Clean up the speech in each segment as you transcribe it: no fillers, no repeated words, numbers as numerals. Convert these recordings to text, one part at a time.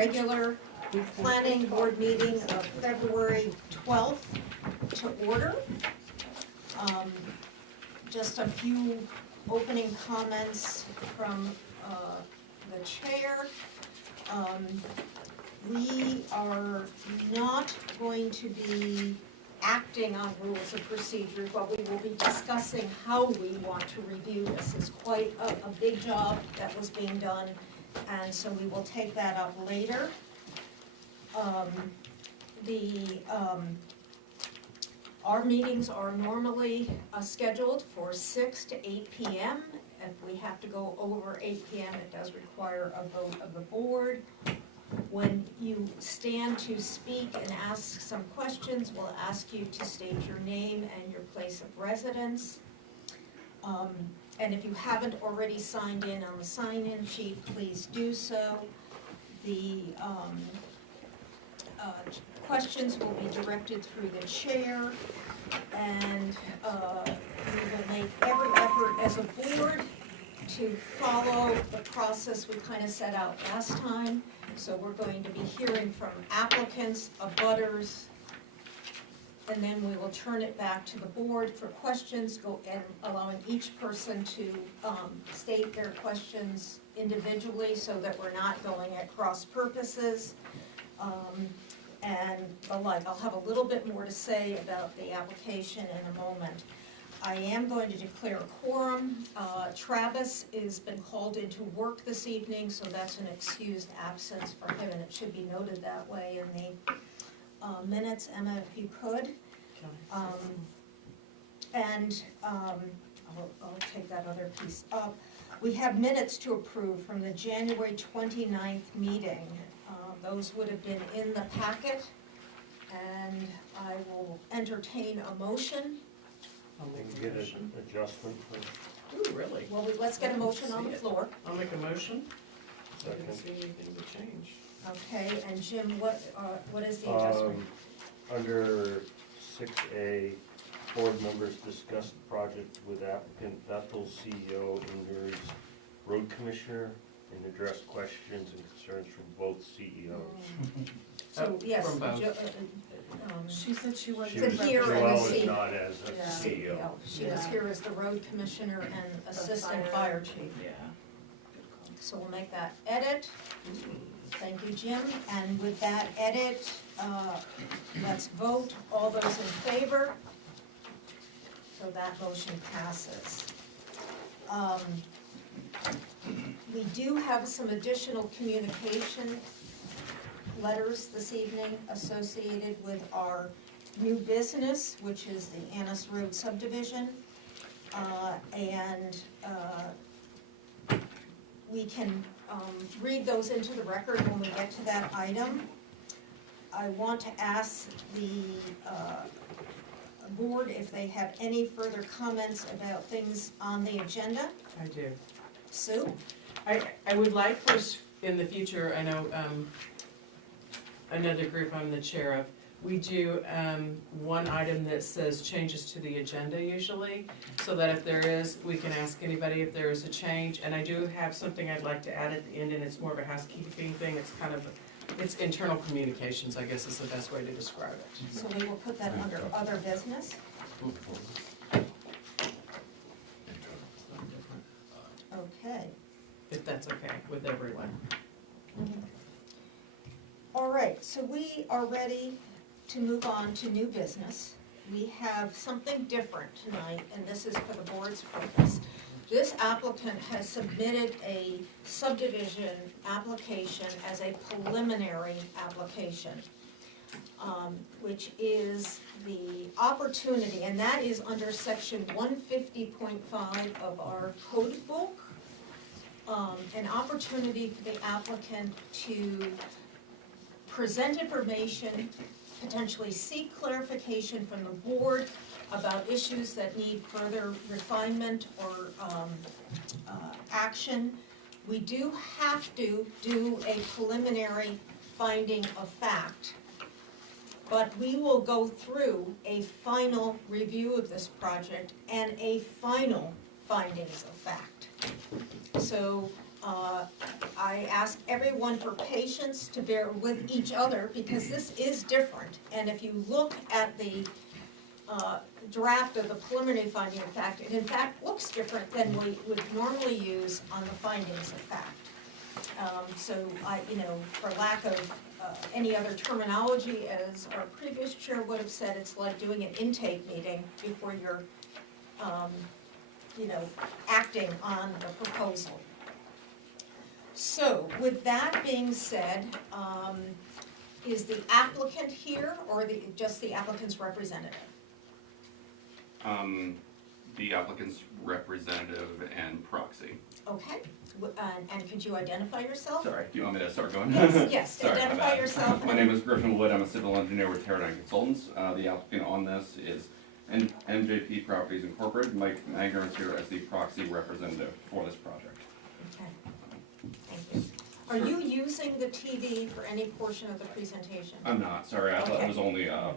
regular planning board meeting of February 12th to order. Just a few opening comments from the chair. We are not going to be acting on rules of procedure, but we will be discussing how we want to review this. It's quite a big job that was being done, and so we will take that up later. Our meetings are normally scheduled for 6 to 8 p.m. If we have to go over 8 p.m., it does require a vote of the board. When you stand to speak and ask some questions, we'll ask you to state your name and your place of residence. And if you haven't already signed in on the sign-in sheet, please do so. The questions will be directed through the chair, and we will make every effort as a board to follow the process we kind of set out last time. So we're going to be hearing from applicants, abutters, and then we will turn it back to the board for questions, and allowing each person to state their questions individually so that we're not going at cross purposes. And the like. I'll have a little bit more to say about the application in a moment. I am going to declare a quorum. Travis has been called into work this evening, so that's an excused absence for him, and it should be noted that way in the minutes. Emma, if you could. I'll take that other piece up. We have minutes to approve from the January 29th meeting. Those would have been in the packet, and I will entertain a motion. I'll make a motion. Adjustment first. Ooh, really? Well, let's get a motion on the floor. I'll make a motion. I Second. didn't see anything to change. Okay, and Jim, what is the adjustment? Under 6A, board members discuss the project with applicant Bethel, CEO, Ingers, road commissioner, and address questions and concerns from both CEOs. So, yes. From both. She said she wasn't. She was, here and Joelle the was CEO. not as a Yeah. CEO. She was here as the road commissioner and assistant fire chief. Yeah. So we'll make that edit. Thank you, Jim. And with that edit, let's vote. All those in favor? So that motion passes. We do have some additional communication letters this evening associated with our new business, which is the Annis Road subdivision. We can read those into the record when we get to that item. I want to ask the board if they have any further comments about things on the agenda. I do. Sue? I would like for us in the future, I know another group I'm the chair of, we do one item that says changes to the agenda usually, so that if there is, we can ask anybody if there is a change. And I do have something I'd like to add at the end, and it's more of a housekeeping thing. It's kind of, it's internal communications, I guess is the best way to describe it. So we will put that under other business. Okay. If that's okay with everyone. All right, so we are ready to move on to new business. We have something different tonight, and this is for the board's purpose. This applicant has submitted a subdivision application as a preliminary application, which is the opportunity, and that is under section 150.5 of our code book, an opportunity for the applicant to present information, potentially seek clarification from the board about issues that need further refinement or action. We do have to do a preliminary finding of fact, but we will go through a final review of this project and a final findings of fact. So I ask everyone for patience to bear with each other, because this is different. And if you look at the draft of the preliminary finding of fact, it in fact looks different than we would normally use on the findings of fact. So for lack of any other terminology, as our previous chair would have said, it's like doing an intake meeting before you're, acting on the proposal. So, with that being said, is the applicant here, or just the applicant's representative? The applicant's representative and proxy. Okay, and could you identify yourself? Sorry, do you want me to start going? Yes, Sorry about identify that. yourself. My name is Griffin Wood, I'm a civil engineer with W.H.A.T Consultants. The applicant on this is NJP Properties Incorporated. Mike Magner is here as the proxy representative for this project. Okay, thank you. Are you using the TV for any portion of the presentation? I'm not, sorry, I thought Okay. it was only a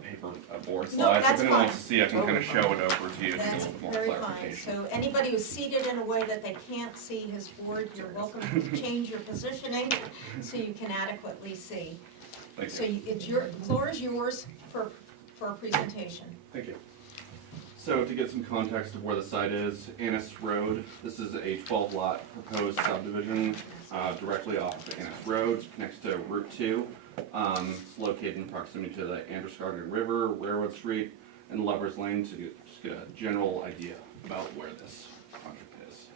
board No, slide. that's If anyone fine. wants to see, I can kind of show it over to you to get a That's little bit more very fine. clarification. So anybody who's seated in a way that they can't see his board, you're welcome to change your positioning so you can adequately see. Thank So you. the floor is yours for a presentation. Thank you. So to get some context of where the site is, Annis Road, this is a 12-lot proposed subdivision directly off of Annis Road, next to Route 2. It's located in proximity to the Androscoggin River, Railroad Street, and Lover's Lane, to just get a general idea about where this project is.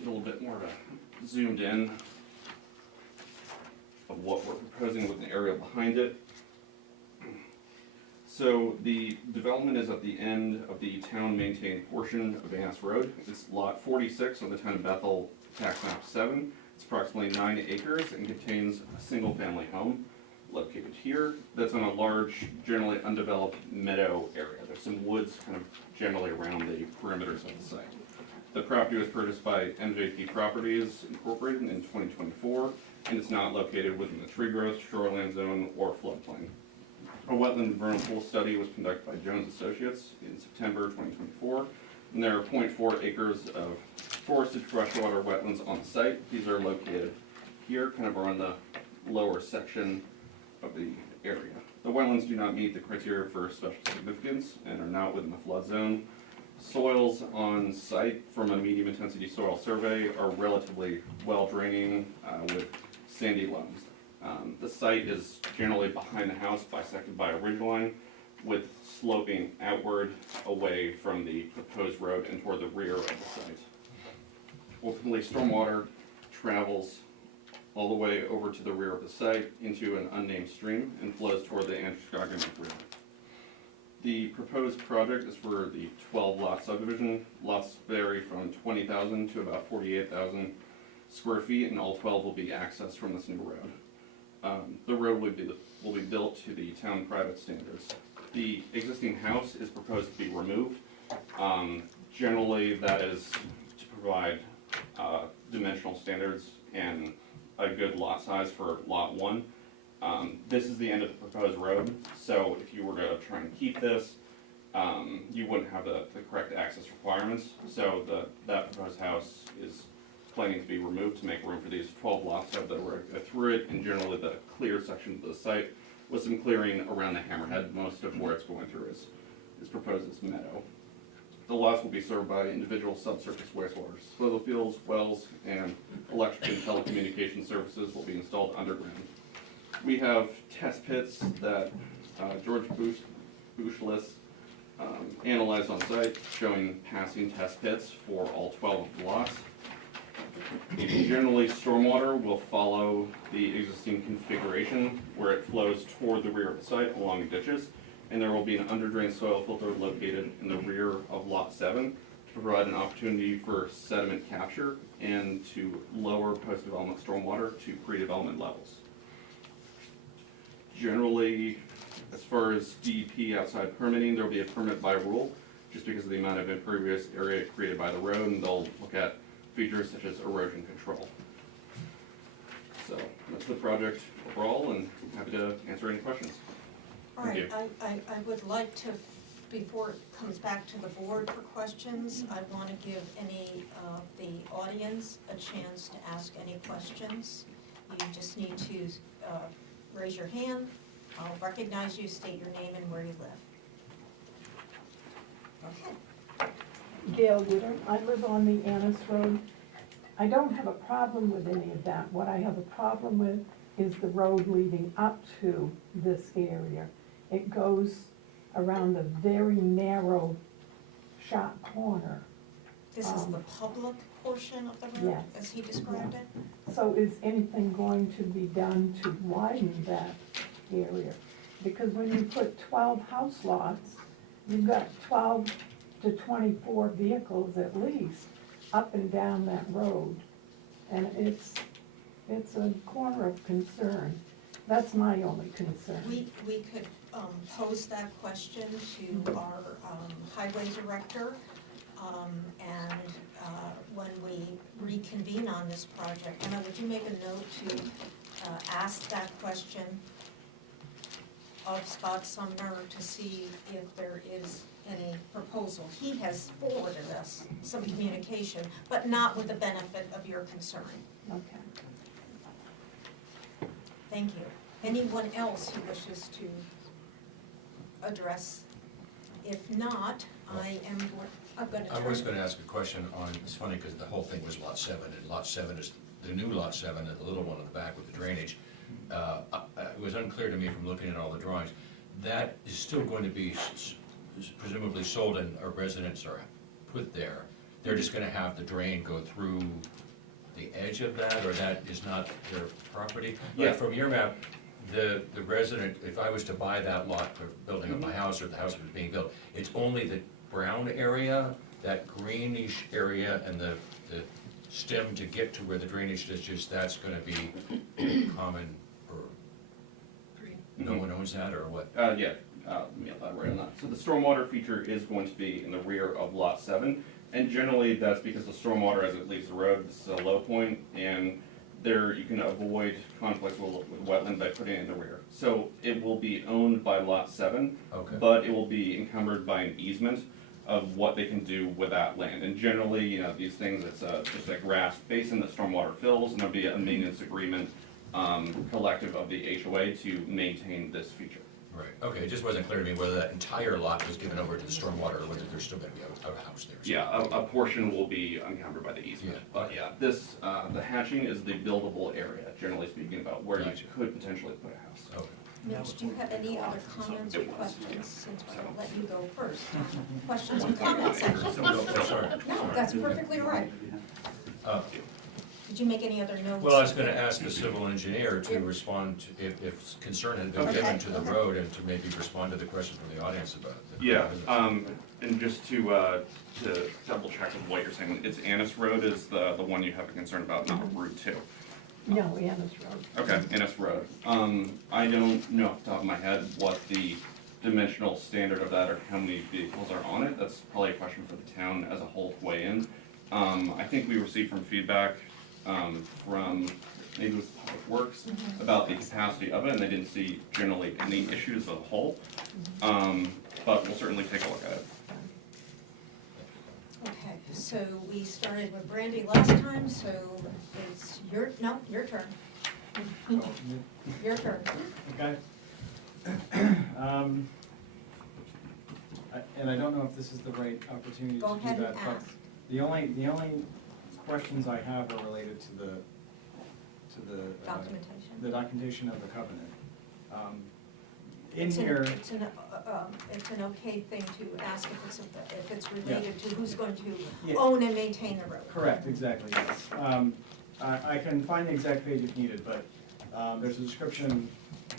Get a little bit more of a zoomed in of what we're proposing with the area behind it. So the development is at the end of the town-maintained portion of Annis Road. It's lot 46 on the town of Bethel, tax map 7. It's approximately 9 acres and contains a single-family home located here that's on a large, generally undeveloped meadow area. There's some woods kind of generally around the perimeters of the site. The property was purchased by NJP Properties Incorporated in 2024, and it's not located within the tree growth, shoreline zone, or floodplain. A wetland vernal pool study was conducted by Jones Associates in September 2024, and there are 0.4 acres of forested freshwater wetlands on the site. These are located here, kind of around the lower section of the area. The wetlands do not meet the criteria for special significance and are not within the flood zone. Soils on site from a medium intensity soil survey are relatively well draining with sandy loams. The site is generally behind the house, bisected by a ridgeline, with sloping outward away from the proposed road and toward the rear of the site. Ultimately, stormwater travels all the way over to the rear of the site into an unnamed stream and flows toward the Androscoggin River. The proposed project is for the 12-lot subdivision. Lots vary from 20,000 to about 48,000 square feet, and all 12 will be accessed from this new road. The road will be built to the town private standards. The existing house is proposed to be removed. Generally, that is to provide dimensional standards and a good lot size for lot 1. This is the end of the proposed road, so if you were to try and keep this, you wouldn't have the correct access requirements. So that proposed house is planning to be removed to make room for these 12 lots that were through it, and generally the clear section of the site with some clearing around the hammerhead. Most of where it's going through is proposed as meadow. The lots will be served by individual subsurface wastewater disposal fields, wells, and electric and telecommunication services will be installed underground. We have test pits that George Bushlis analyzed on site, showing passing test pits for all 12 of the lots. Generally, stormwater will follow the existing configuration where it flows toward the rear of the site along ditches, and there will be an underdrain soil filter located in the rear of lot 7 to provide an opportunity for sediment capture and to lower post-development stormwater to pre-development levels. Generally, as far as DEP outside permitting, there will be a permit by rule, just because of the amount of impervious area created by the road, and they'll look at features such as erosion control. So that's the project overall, and happy to answer any questions. All right, Thank I would like to before it comes back to the board for questions, I want to give any of the audience a chance to ask any questions. You just need to raise your hand. I'll recognize you, state your name and where you live. Okay. Gail Witter, I live on the Annis Road. I don't have a problem with any of that. What I have a problem with is the road leading up to this area. It goes around a very narrow, sharp corner. This is the public portion of the road, Yes. as he described it? So is anything going to be done to widen that area? Because when you put 12 house lots, you've got 12 to 24 vehicles at least up and down that road. And it's a corner of concern. That's my only concern. We could pose that question to our highway director, and when we reconvene on this project. Emma, would you make a note to ask that question of Scott Sumner to see if there is any proposal? He has forwarded us some communication, but not with the benefit of your concern. Okay. Thank you. Anyone else who wishes to address? If not, I'm going to turn. I was gonna ask a question on, it's funny because the whole thing was lot 7, and lot 7 is the new lot 7, and the little one in the back with the drainage. It was unclear to me from looking at all the drawings. That is still going to be presumably sold and our residents are put there. They're just gonna have the drain go through the edge of that, or that is not their property? Yeah. Like from your map, the resident, if I was to buy that lot for building up my house, or the house was being built, it's only the brown area, that greenish area, and the stem to get to where the drainage is, just that's gonna be common, or no one owns that, or what? Yeah, let me elaborate on that. So the stormwater feature is going to be in the rear of lot 7, and generally that's because the stormwater as it leaves the road, this is a low point, and there you can avoid conflict with wetland by putting it in the rear. So it will be owned by lot 7, Okay. but it will be encumbered by an easement of what they can do with that land. And generally, you know, these things, it's just a grass basin that stormwater fills, and there'll be a maintenance agreement collective of the HOA to maintain this feature. Right, okay, it just wasn't clear to me whether that entire lot was given over to the stormwater, or whether there's still gonna be a house there. Yeah, a portion will be encumbered by the easement, Yeah. but yeah, this, the hatching is the buildable area, generally speaking, about where you Gotcha. could potentially put a house. Okay. Mitch, do you have any other comments or questions, since I'll let you go first? Questions and comments section? No, sorry. No, that's perfectly all right. Uh, Did you make any other notes? Well, I was gonna ask the civil engineer to respond to, if concern had been Okay, given to the okay. road, and to maybe respond to the question from the audience about the. Yeah, and just to double check with what you're saying, it's Annis Road is the one you have a concern about, not Route 2. No, Annis Road. Okay, Annis Road. I don't know off the top of my head what the dimensional standard of that or how many vehicles are on it. That's probably a question for the town as a whole to weigh in. I think we received from feedback from, maybe it was Public Works, about the capacity of it, and they didn't see generally any issues as a whole. But we'll certainly take a look at it. Okay, so we started with Brandy last time, so it's your turn. Your turn. Okay. And I don't know if this is the right opportunity to Go do ahead that, and but ask. the only questions I have are related to the Documentation. the documentation of the covenant. In It's here, It's an okay thing to ask if it's related to who's going to Yeah. own and maintain the road. correct, exactly, yes. I can find the exact page if needed, but there's a description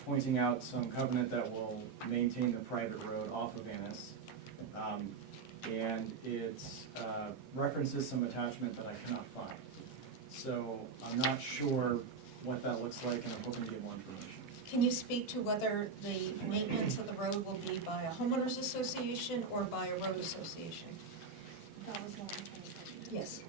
pointing out some covenant that will maintain the private road off of Annis. And it references some attachment that I cannot find. So I'm not sure what that looks like, and I'm hoping to get more information. Can you speak to whether the maintenance of the road will be by a homeowners association or by a road association? That was one thing. Yes.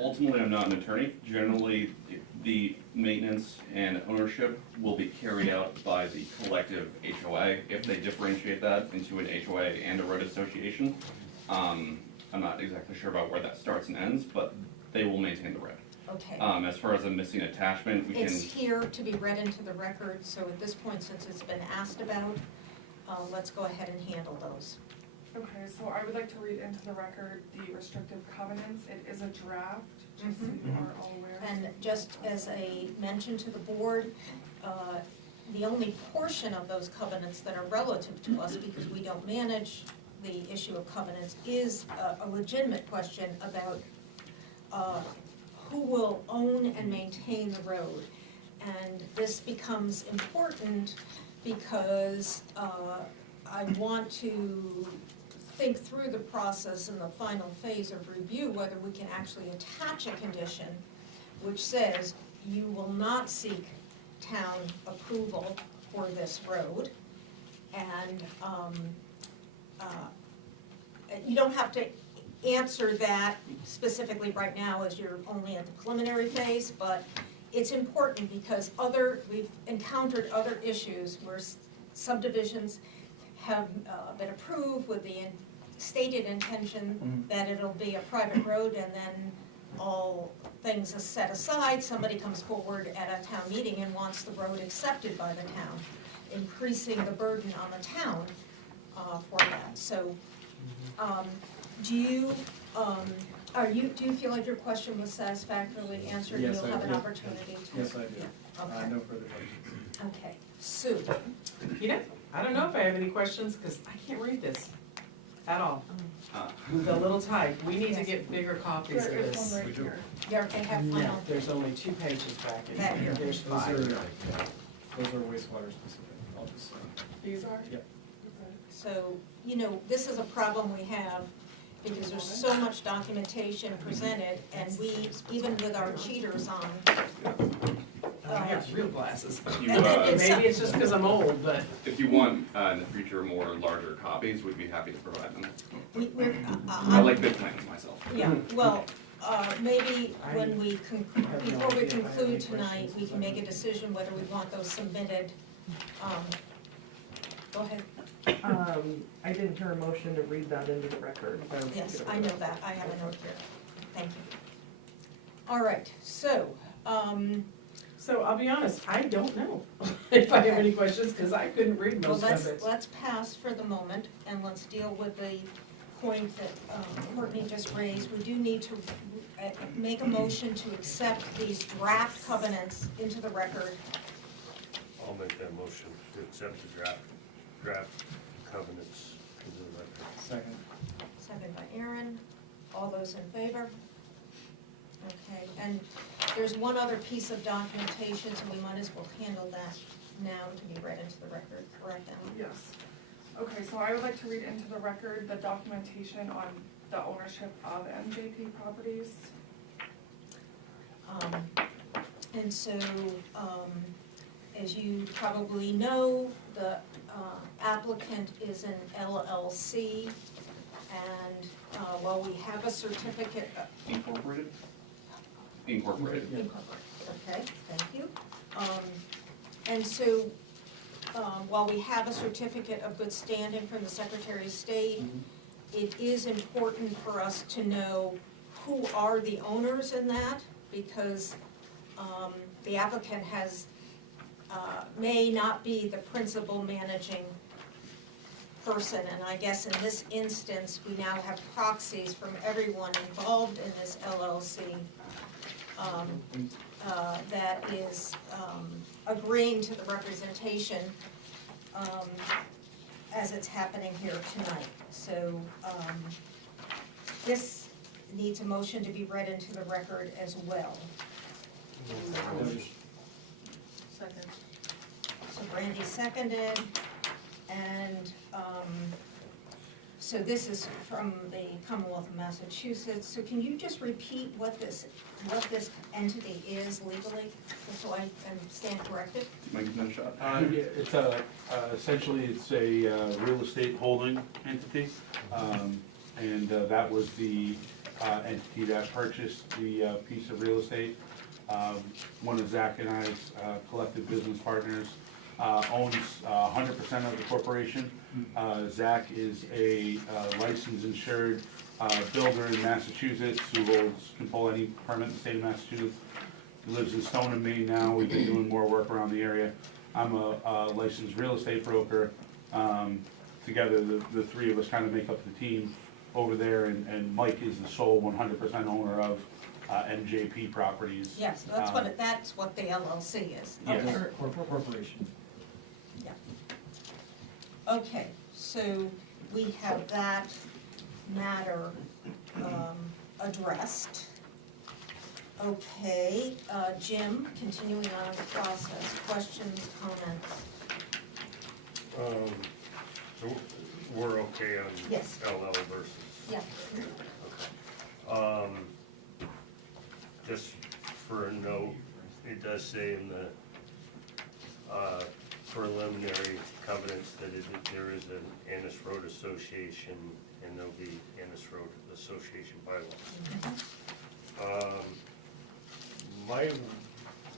Ultimately, I'm not an attorney. Generally, The maintenance and ownership will be carried out by the collective HOA if they differentiate that into an HOA and a road association. I'm not exactly sure about where that starts and ends, but they will maintain the road. Okay. As far as a missing attachment, we can. It's here to be read into the record, so at this point, since it's been asked about, let's go ahead and handle those. Okay, so I would like to read into the record the restrictive covenants. It is a draft, just so you are all aware. And just as a mention to the board, the only portion of those covenants that are relative to us, because we don't manage the issue of covenants, is a legitimate question about who will own and maintain the road. And this becomes important because I want to think through the process in the final phase of review, whether we can actually attach a condition which says you will not seek town approval for this road. And you don't have to answer that specifically right now as you're only at the preliminary phase, but it's important because we've encountered other issues where subdivisions have been approved with the stated intention that it'll be a private road, and then all things are set aside, somebody comes forward at a town meeting and wants the road accepted by the town, increasing the burden on the town for that. So do you feel like your question was satisfactorily answered? Yes, You'll I have an do. opportunity to. Yes, I do. Yeah. Okay. No further questions. Okay. Sue. You know, I don't know if I have any questions, because I can't read this at all. The little type, we need to get bigger copies of There is this. one right here. They have No, final. there's only 2 pages back in Back here. here. There's Those 5. are wastewater specific, I'll just say. These are? Yep. Okay. So, this is a problem we have because there's so much documentation presented, and we, even with our cheaters on. I have real glasses. If you, Maybe it's just because I'm old, but. if you want, in the future, more larger copies, we'd be happy to provide them. We're, I like big plans myself. yeah, well, maybe when before we conclude tonight, we can make a decision whether we want those submitted. Go ahead. I didn't hear a motion to read that into the record. Yes, I know that, I have a note here, thank you. All right, so, So I'll be honest, I don't know if I have any questions, because I couldn't read well, most of it. let's pass for the moment, and let's deal with the point that Courtney just raised. We do need to make a motion to accept these draft covenants into the record. I'll make that motion to accept the draft covenants into the record. Second. Second by Aaron. All those in favor? Okay, and there's one other piece of documentation, so we might as well handle that now to be read into the record, correct, Ellen? Yes. Okay, so I would like to read into the record the documentation on the ownership of MJP properties. And so, as you probably know, the applicant is an LLC, and while we have a certificate of Incorporated? Incorporated. Okay, thank you. And so, while we have a certificate of good standing from the Secretary of State, it is important for us to know who are the owners in that, because the applicant may not be the principal managing person, and I guess in this instance, we now have proxies from everyone involved in this LLC that is agreeing to the representation as it's happening here tonight. So this needs a motion to be read into the record as well. Second. So Brandy seconded, and so this is from the Commonwealth of Massachusetts. So can you just repeat what this entity is legally, just so I stand corrected? Might give that a shot. Yeah, it's essentially it's a real estate holding entity, and that was the entity that purchased the piece of real estate. one of Zach and I's collective business partners, owns 100% of the corporation. Zach is a licensed insured builder in Massachusetts who can pull any permit in the state of Massachusetts. He lives in Stoneham, Maine now. We've been doing more work around the area. I'm a licensed real estate broker. Together, the three of us kind of make up the team over there, and Mike is the sole 100% owner of MJP Properties. Yes, that's what the LLC is. Yes. Okay. Corporation. Okay, so we have that matter addressed. Okay, Jim, continuing on in the process, questions, comments? So we're okay on Yes. LL versus? Yeah. Okay. Just for a note, it does say in the preliminary covenants that there is an Annis Road Association, and there'll be Annis Road Association bylaws. My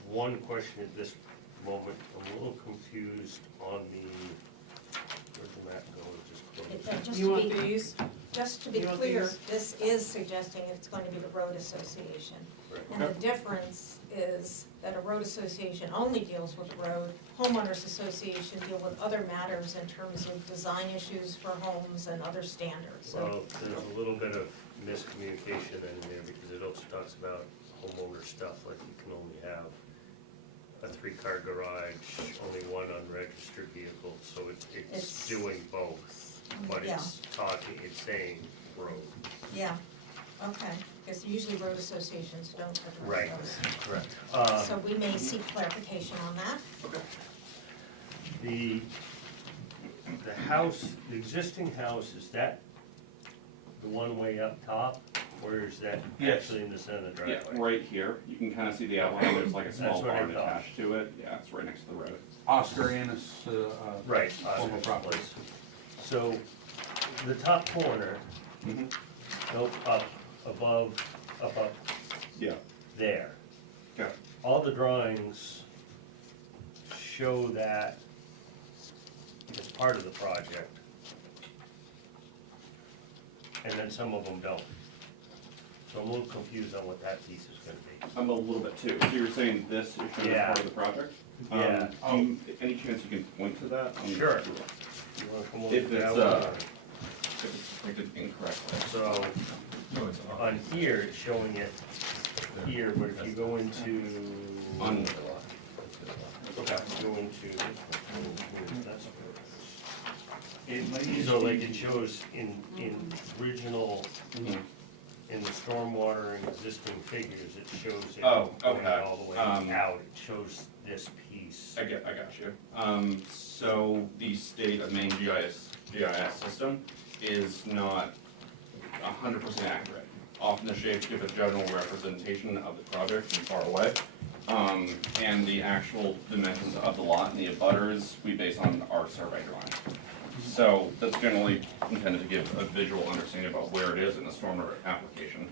one question at this moment, I'm a little confused on where'd the map go? It just closed. Just You to want be, these? just to be You want clear, these? this is suggesting it's going to be the road association. Right. And the difference is that a road association only deals with road. Homeowners association deal with other matters in terms of design issues for homes and other standards, so. Well, there's a little bit of miscommunication in there because it also talks about homeowner stuff, like you can only have a 3-car garage, only one unregistered vehicle, so it's It's- doing both, but Yeah. it's saying road. Yeah, okay, because usually road associations don't Right. address those. Correct. So we may seek clarification on that. The house, the existing house, is that the one way up top, or is that Yes. actually in the center of the Yeah, driveway? right here, you can kind of see the outline, there's like a small That's what I barn thought. attached to it, yeah, it's right next to the road. Oscar Annis, Right, former property. So, the top corner, nope, up Yeah. there. Okay. All the drawings show that as part of the project. And then some of them don't. So I'm a little confused on what that piece is gonna be. I'm a little bit too, so you're saying this is shown as Yeah. part of the project? Yeah. Any chance you can point to that? Sure. You wanna come over If to that it's, one? If it's depicted incorrectly. So, No, it's on here, it's showing it here, but if you go into, On, okay, go into, that's it, so like it shows in original, Mhm. in the stormwater and existing figures, it shows it Oh, going okay. all the way Um, out, it shows this piece. I got you. So the state of Maine GIS system is not 100% accurate. Often the shapes give a general representation of the project from far away. And the actual dimensions of the lot and the abutters, we base on our survey drawing. So that's generally intended to give a visual understanding about where it is in the stormwater application,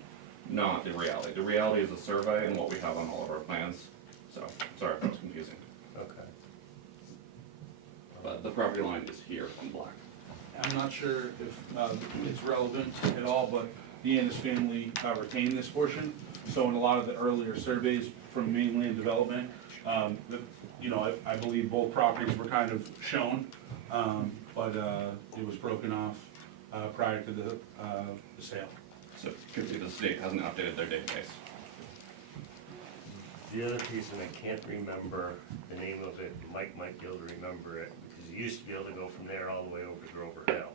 not the reality. The reality is a survey and what we have on all of our plans. So, sorry if that was confusing. Okay. But the property line is here in black. I'm not sure if it's relevant at all, but the Annis family retained this portion. So in a lot of the earlier surveys from mainland development, I believe both properties were kind of shown, but it was broken off prior to the sale. So could be the state hasn't updated their database. The other piece, and I can't remember the name of it, Mike might be able to remember it, because you used to be able to go from there all the way over to Grover Hill.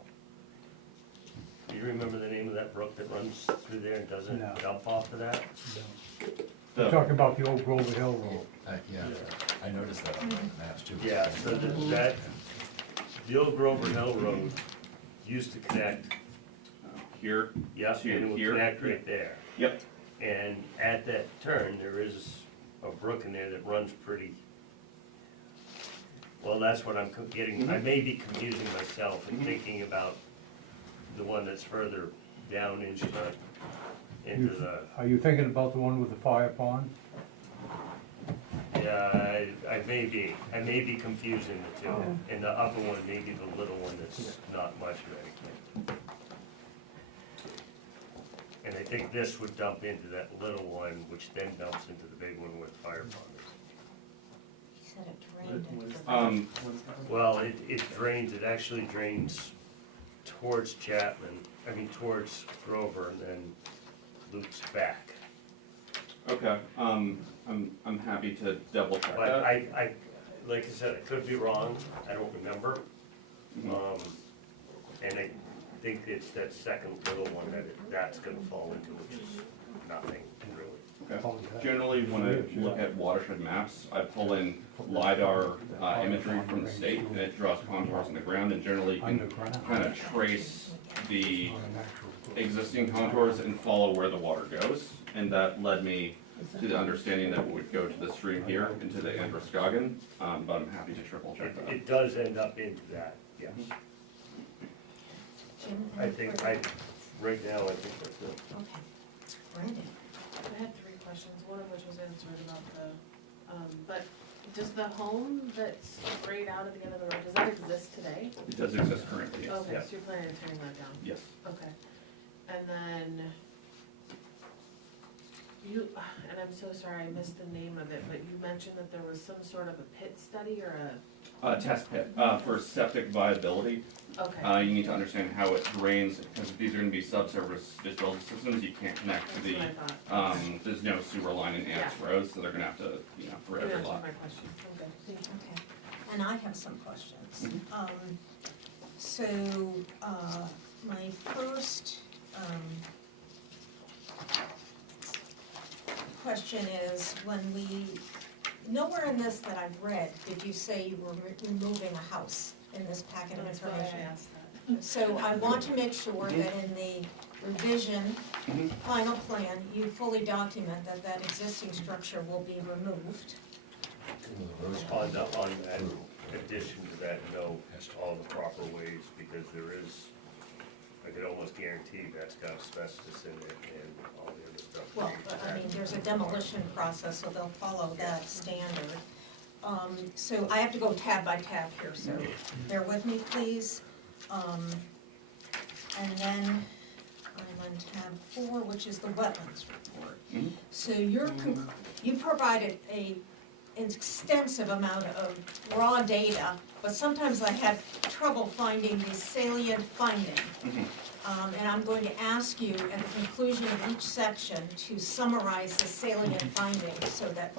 Do you remember the name of that brook that runs through there and doesn't No. dump off of that? You're talking about the old Grover Hill Road. Yeah, I noticed that on the maps too. Yeah, so the old Grover Hill Road used to connect, Here, yep, To and it would here? connect right there. yep, And at that turn, there is a brook in there that runs pretty, well, that's what I'm getting, I may be confusing myself and thinking about the one that's further down into the, Are you thinking about the one with the fire pond? Yeah, I may be confusing the two, and the upper one may be the little one that's not much of anything. And I think this would dump into that little one, which then dumps into the big one with fire ponders. He said it drained it. Well, it drains, it actually drains towards towards Grover and then loops back. Okay, I'm happy to double check But that. I, like I said, I could be wrong, I don't remember. Mhm. And I think it's that second little one that's gonna fall into, which is nothing really. Okay. Generally, when I look at watershed maps, I pull in LiDAR imagery from the state, and it draws contours in the ground, and generally you can kind of trace the existing contours and follow where the water goes, and that led me to the understanding that it would go to the stream here, into the Androscoggin, but I'm happy to triple check that. It does end up into that, yes. Jim, I any think, further- right now, I think that's it. Okay. Randy? I had 3 questions, one of which was answered about the, but does the home that's sprayed out at the end of the road, does that exist today? It does exist currently, yes. Okay, so you're planning on tearing that down? Yes. Okay, and then, and I'm so sorry, I missed the name of it, but you mentioned that there was some sort of a pit study or Test pit, for septic viability. okay. You need to understand how it drains, because if these are gonna be subsurface disposal systems, you can't connect to That's the, what I thought. there's no sewer line in Ants Road, so they're gonna have to, for You every answered lot. my question, okay, thank you. Okay. And I have some questions. So, my first, question is, nowhere in this that I've read did you say you were removing a house in this packet of That's why information. I asked that. So I want to make sure that in the revision, Mhm. final plan, you fully document that that existing structure will be removed. On that addition to that, no, all the proper ways, because there is, I could almost guarantee that's got asbestos in it and all the other stuff. Well, but I mean, there's a demolition process, so they'll follow that standard. So I have to go tab by tab here, so bear with me, please. And then I'm on tab 4, which is the wetlands report. Mhm. So you provided an extensive amount of raw data, but sometimes I have trouble finding the salient finding. Mhm. And I'm going to ask you at the conclusion of each section to summarize the salient findings so that,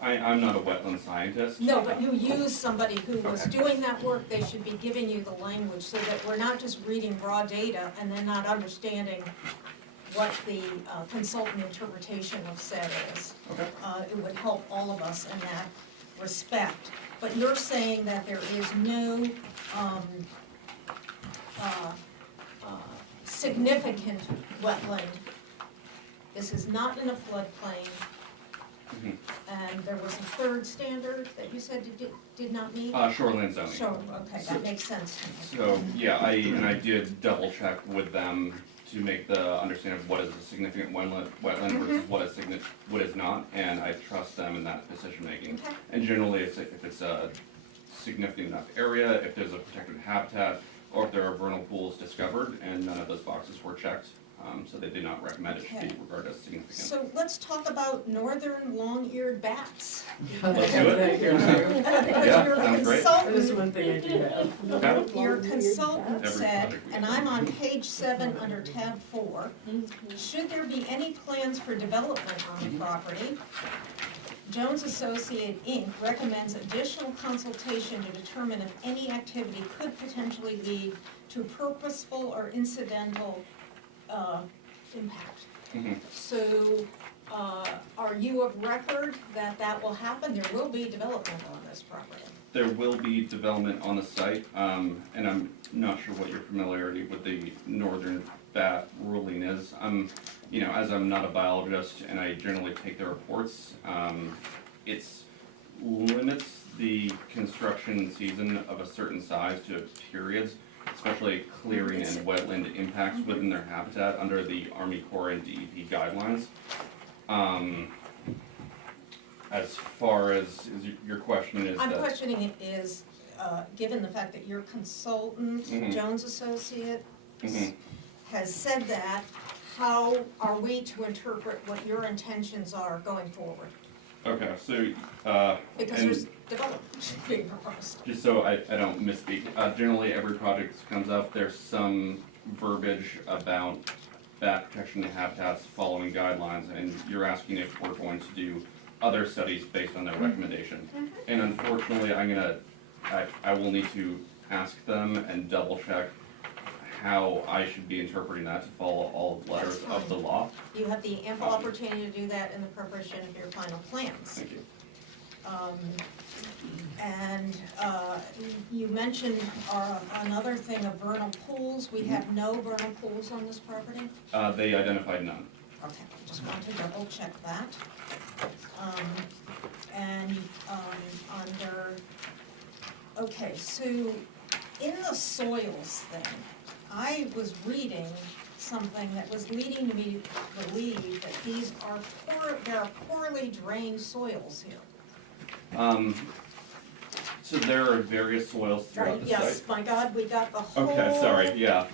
I'm not a wetland scientist. no, but you use somebody who was Okay. doing that work, they should be giving you the language so that we're not just reading raw data and then not understanding what the consultant interpretation of said is. Okay. It would help all of us in that respect. But you're saying that there is no significant wetland. This is not in a floodplain, Mhm. and there was a third standard that you said did not meet? Shoreline zoning. Sure, okay, that makes sense to me. So, yeah, I did double check with them to make the understanding of what is a significant wetland versus what is not, and I trust them in that decision making. Okay. And generally, if it's a significant enough area, if there's a protected habitat, or if there are vernal pools discovered, and none of those boxes were checked, so they did not recommend it should be Okay. regarded as significant. So let's talk about northern long-eared bats. Let's do it. Because Yeah, your sounds great. That is consultant, one thing I do have. Okay. your consultant Every said, project we and do. I'm on page 7 under tab 4, should there be any plans for development on the property, Jones Associate Inc. recommends additional consultation to determine if any activity could potentially lead to purposeful or incidental impact. Mhm. So, are you of record that that will happen? There will be development on this property. There will be development on the site, and I'm not sure what your familiarity with the northern bat ruling is. As I'm not a biologist and I generally take the reports, it's limits the construction season of a certain size to periods, especially clearing and wetland impacts within their habitat under the Army Corps and DEP guidelines. as far as your question is I'm that, questioning it is, given the fact that your consultant, Mhm. Jones Associates, Mhm. has said that, how are we to interpret what your intentions are going forward? okay, so, Because and there's development being proposed. just so I don't misspeak, generally every project that comes up, there's some verbiage about bat protection and habitats following guidelines, and you're asking if we're going to do other studies based on their recommendation. And unfortunately, I will need to ask them and double check how I should be interpreting that to follow all letters That's of the law. You have the ample opportunity to do that in the preparation of your final plans. Thank you. And you mentioned another thing of vernal pools. We have no vernal pools on this property? They identified none. Okay, just want to double check that. And under, okay, so in the soils thing, I was reading something that was leading me to believe that there are poorly drained soils here. So there are various soils throughout the site. Yes, my God, we got the whole. Okay, sorry, yeah.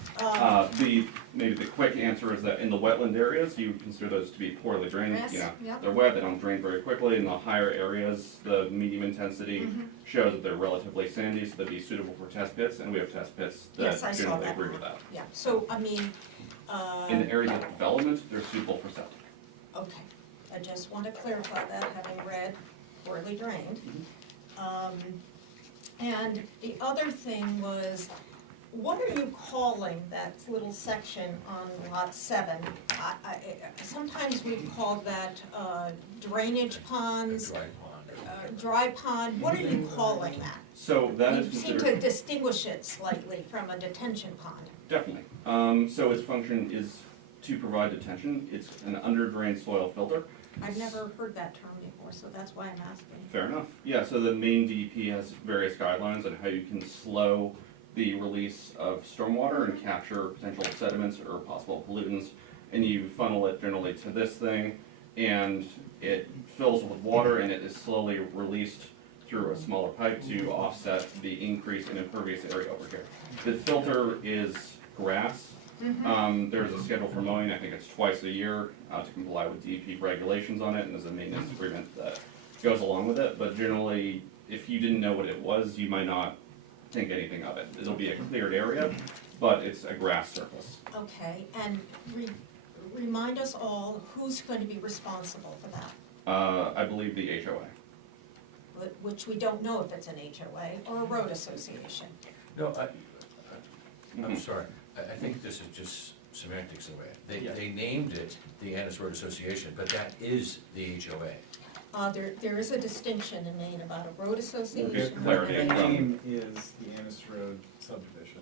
Maybe the quick answer is that in the wetland areas, you would consider those to be poorly drained. Yes, You know, yeah. they're wet, they don't drain very quickly. In the higher areas, the medium intensity shows that they're relatively sandy, so they'd be suitable for test pits, and we have test pits Yes, that I saw generally that. agree with that. Yeah, so, I mean, In the areas of development, they're suitable for septic. okay, I just want to clarify that, having read poorly drained. And the other thing was, what are you calling that little section on lot 7? Sometimes we've called that drainage ponds, Dry pond. dry pond, what are you calling that? So that is You seem considered. to distinguish it slightly from a detention pond. Definitely. So its function is to provide detention. It's an under-drained soil filter. I've never heard that term before, so that's why I'm asking. Fair enough. Yeah, so the main DEP has various guidelines on how you can slow the release of stormwater and capture potential sediments or possible pollutants. And you funnel it generally to this thing, and it fills with water, and it is slowly released through a smaller pipe to offset the increase in impervious area over here. The filter is grass. There's a schedule for mowing, I think it's twice a year, to comply with DEP regulations on it, and there's a maintenance agreement that goes along with it. But generally, if you didn't know what it was, you might not think anything of it. It'll be a cleared area, but it's a grass surface. Okay, and remind us all who's going to be responsible for that, I believe the HOA. which we don't know if it's an HOA or a road association. No, I'm Mhm. sorry, I think this is just semantics in a way. Yeah. They named it the Annis Road Association, but that is the HOA. There is a distinction in Maine about a road association. clarity. The and a- name is the Annis Road subdivision.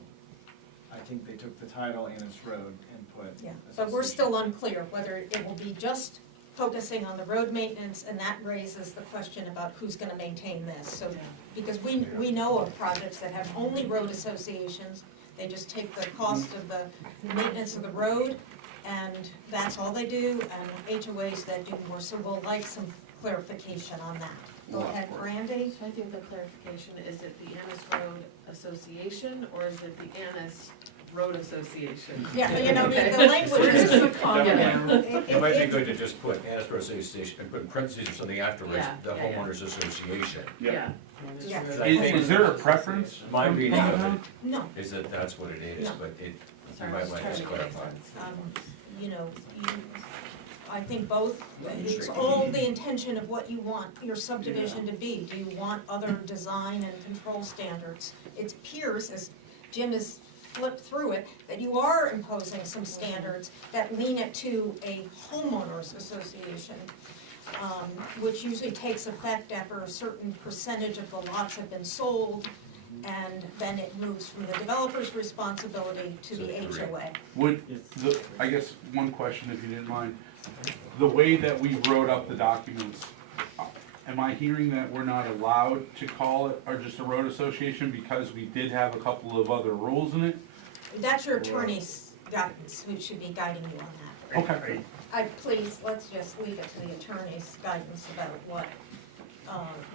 I think they took the title Annis Road and put. Yeah, but we're still association. unclear whether it will be just focusing on the road maintenance, and that raises the question about who's gonna maintain this. So, because we know of projects that have only road associations, they just take the cost of the maintenance of the road, and that's all they do, and HOAs that do more, so we'll like some clarification on that. Go ahead, Brandy. So I think the clarification, is it the Annis Road Association, or is it the Annis Road Association? Yeah, you know, Okay. the language Where's is. the comma now? It might be good to just put Annis Road Association, and put in parentheses or something afterwards, Yeah, the yeah, yeah. homeowners association. Yeah. Yeah. Is there a preference? My reading of it No, is that that's what it is, No. but it, you Sorry, might just want trying to to just get clarify. sense. you know, I think both, it's all the intention of what you want your subdivision to be. Do you want other design and control standards? It appears, as Jim has flipped through it, that you are imposing some standards that lean it to a homeowners association, which usually takes effect after a certain percentage of the lots have been sold, and then it moves from the developer's responsibility to the HOA. Would, I guess, one question if you didn't mind, the way that we wrote up the documents, am I hearing that we're not allowed to call it, or just a road association, because we did have a couple of other rules in it? That's your attorney's guidance, who should be guiding you on that. Okay. Please, let's just leave it to the attorney's guidance about what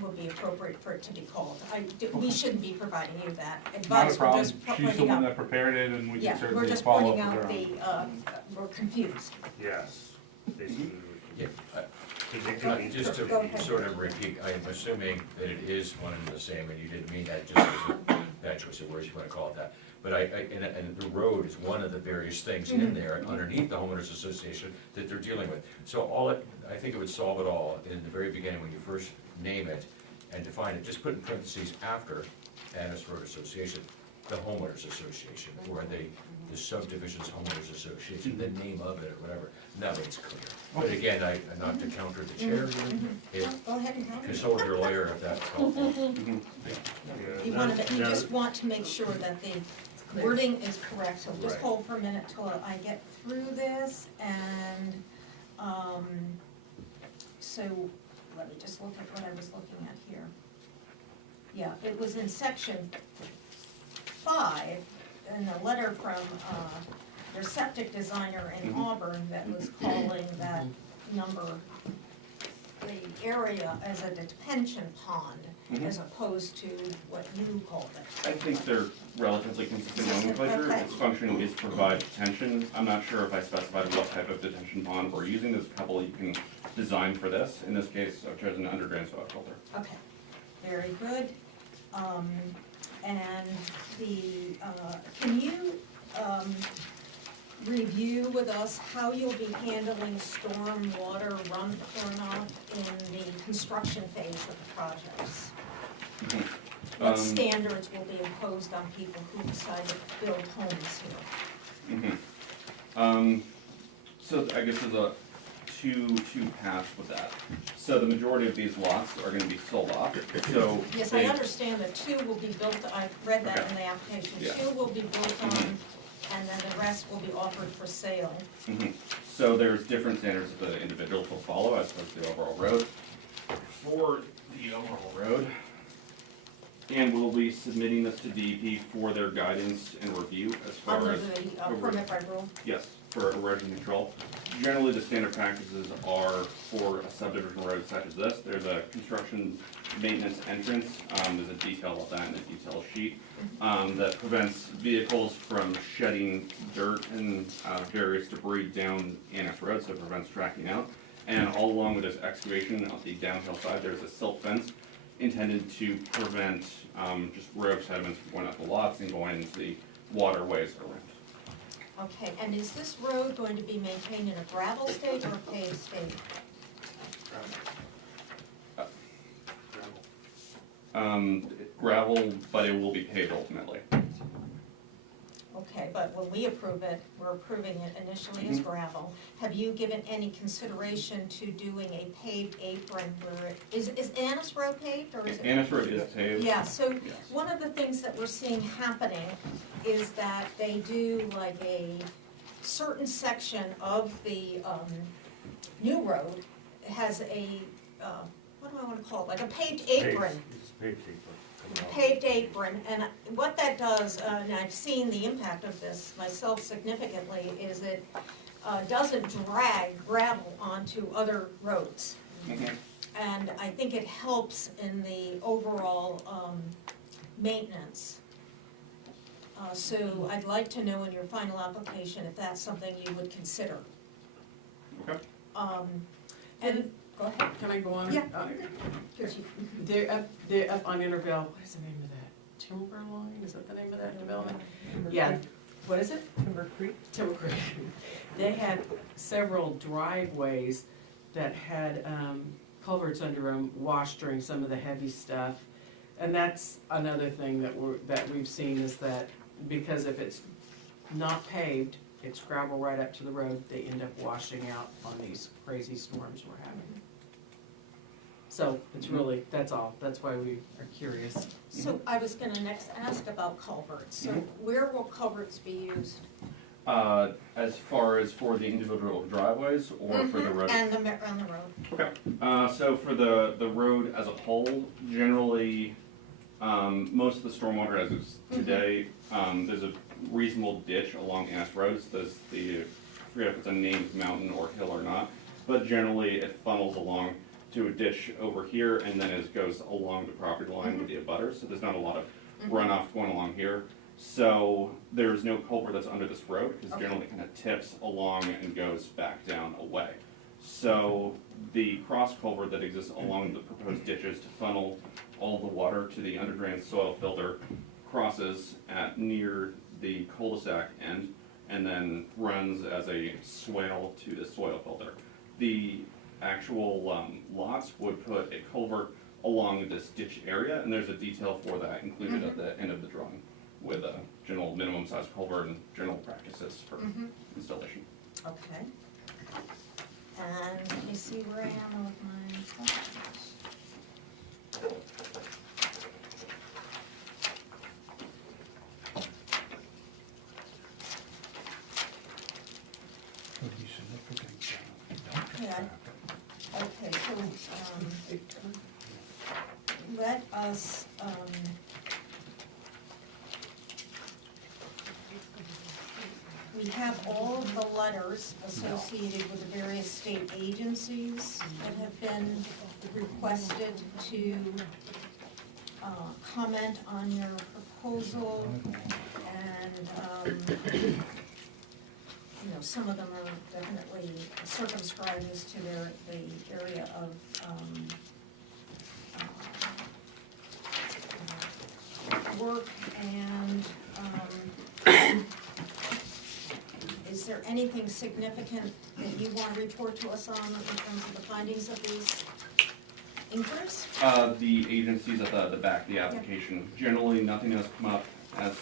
would be appropriate for it to be called. We shouldn't be providing you that Not a advice, we're problem, just she's the pointing one out. that prepared it, and we Yeah, can we're certainly just follow pointing up out with her on it. we're confused. Yes, basically. Yeah, Because it could be just Go ahead. to sort of repeat, I'm assuming that it is one and the same, and you didn't mean that just as a bad choice of words, you wanna call it that. But and the road is one of the various things in there underneath the homeowners association that they're dealing with. So I think it would solve it all in the very beginning when you first name it and define it, just put in parentheses after Annis Road Association, the homeowners association, or the subdivision's homeowners association, the name of it or whatever, that makes it clear. But again, not to counter the chair, if, Go ahead and tell me. consult with your lawyer if that's helpful. You just want to make sure that the wording is correct, so just Right. hold for a minute till I get through this, and, so, let me just look at what I was looking at here. Yeah, it was in section 5, in a letter from, your septic designer in Auburn that was calling that number, the area as a detention pond, as opposed to what you called it. I think they're relatively consistent nomenclature. Okay. Its function is to provide detention. I'm not sure if I specified what type of detention pond we're using. There's a couple you can design for this. In this case, I've chosen underground soil filter. Okay, very good. And can you, review with us how you'll be handling storm water runoff in the construction phase of the projects? What standards will be imposed on people who decide to build homes here? So I guess there's a two paths with that. So the majority of these lots are gonna be sold off, so. Yes, I understand that 2 will be built, I read that in the application. Yeah. 2 will be built on, and then the rest will be offered for sale. So there's different standards that the individuals will follow as opposed to the overall road. For the overall road, and we'll be submitting this to DEP for their guidance and review as far Under as. the permit by rule. Yes, for erosion control. Generally, the standard practices are for a subdivision road such as this. There's a construction maintenance entrance, there's a detail of that in the detail sheet, that prevents vehicles from shedding dirt and various debris down Annis Road, so it prevents tracking out. And all along with this excavation on the downhill side, there's a silt fence intended to prevent just road sediments from going up the lots and going into the waterways around. Okay, and is this road going to be maintained in a gravel state or a paved state? Gravel, but it will be paved ultimately. Okay, but when we approve it, we're approving it initially as gravel. Have you given any consideration to doing a paved apron where is Annis Road paved or is it? Annis Road is paved. Yeah, so Yes. one of the things that we're seeing happening is that they do like a certain section of the new road has a, what do I wanna call it, like a paved apron. It's paved apron. Paved apron, and what that does, and I've seen the impact of this myself significantly, is it doesn't drag gravel onto other roads. And I think it helps in the overall maintenance. So I'd like to know in your final application if that's something you would consider. Okay. And, go ahead. Can I go on? Yeah. 'Cause you- They're up on Intervale, what is the name of that? Timberline, is that the name of that development? Yeah, what is it? Timber Creek. Timber Creek. They had several driveways that had culverts under them washed during some of the heavy stuff. And that's another thing that we've seen is that because if it's not paved, it's gravel right up to the road, they end up washing out on these crazy storms we're having. So it's really, that's all, that's why we are curious. So I was gonna next ask about culverts. So where will culverts be used? As far as for the individual driveways or for the road? And on the road. Okay, so for the road as a whole, generally, most of the stormwater as is today, there's a reasonable ditch along Annis Road. There's I forget if it's a named mountain or hill or not, but generally it funnels along to a ditch over here, and then it goes along the property line with the abutters, so there's not a lot of runoff going along here. So there's no culvert that's under this road, because generally it kind of tips along and goes back down away. So the cross culvert that exists along the proposed ditches to funnel all the water to the underdrain soil filter crosses at near the cul-de-sac end, and then runs as a swale to the soil filter. The actual lots would put a culvert along this ditch area, and there's a detail for that included at the end of the drawing with a general minimum size culvert and general practices for installation. Okay. And let me see where I am with my questions. Would be significant. Yeah. Okay, so, let us, we have all of the letters associated with the various state agencies that have been requested to comment on your proposal, and, you know, some of them are definitely circumscribed as to the area of, work, and, is there anything significant that you want to report to us on in terms of the findings of these inquiries? The agencies at the back of the application, generally nothing has come up as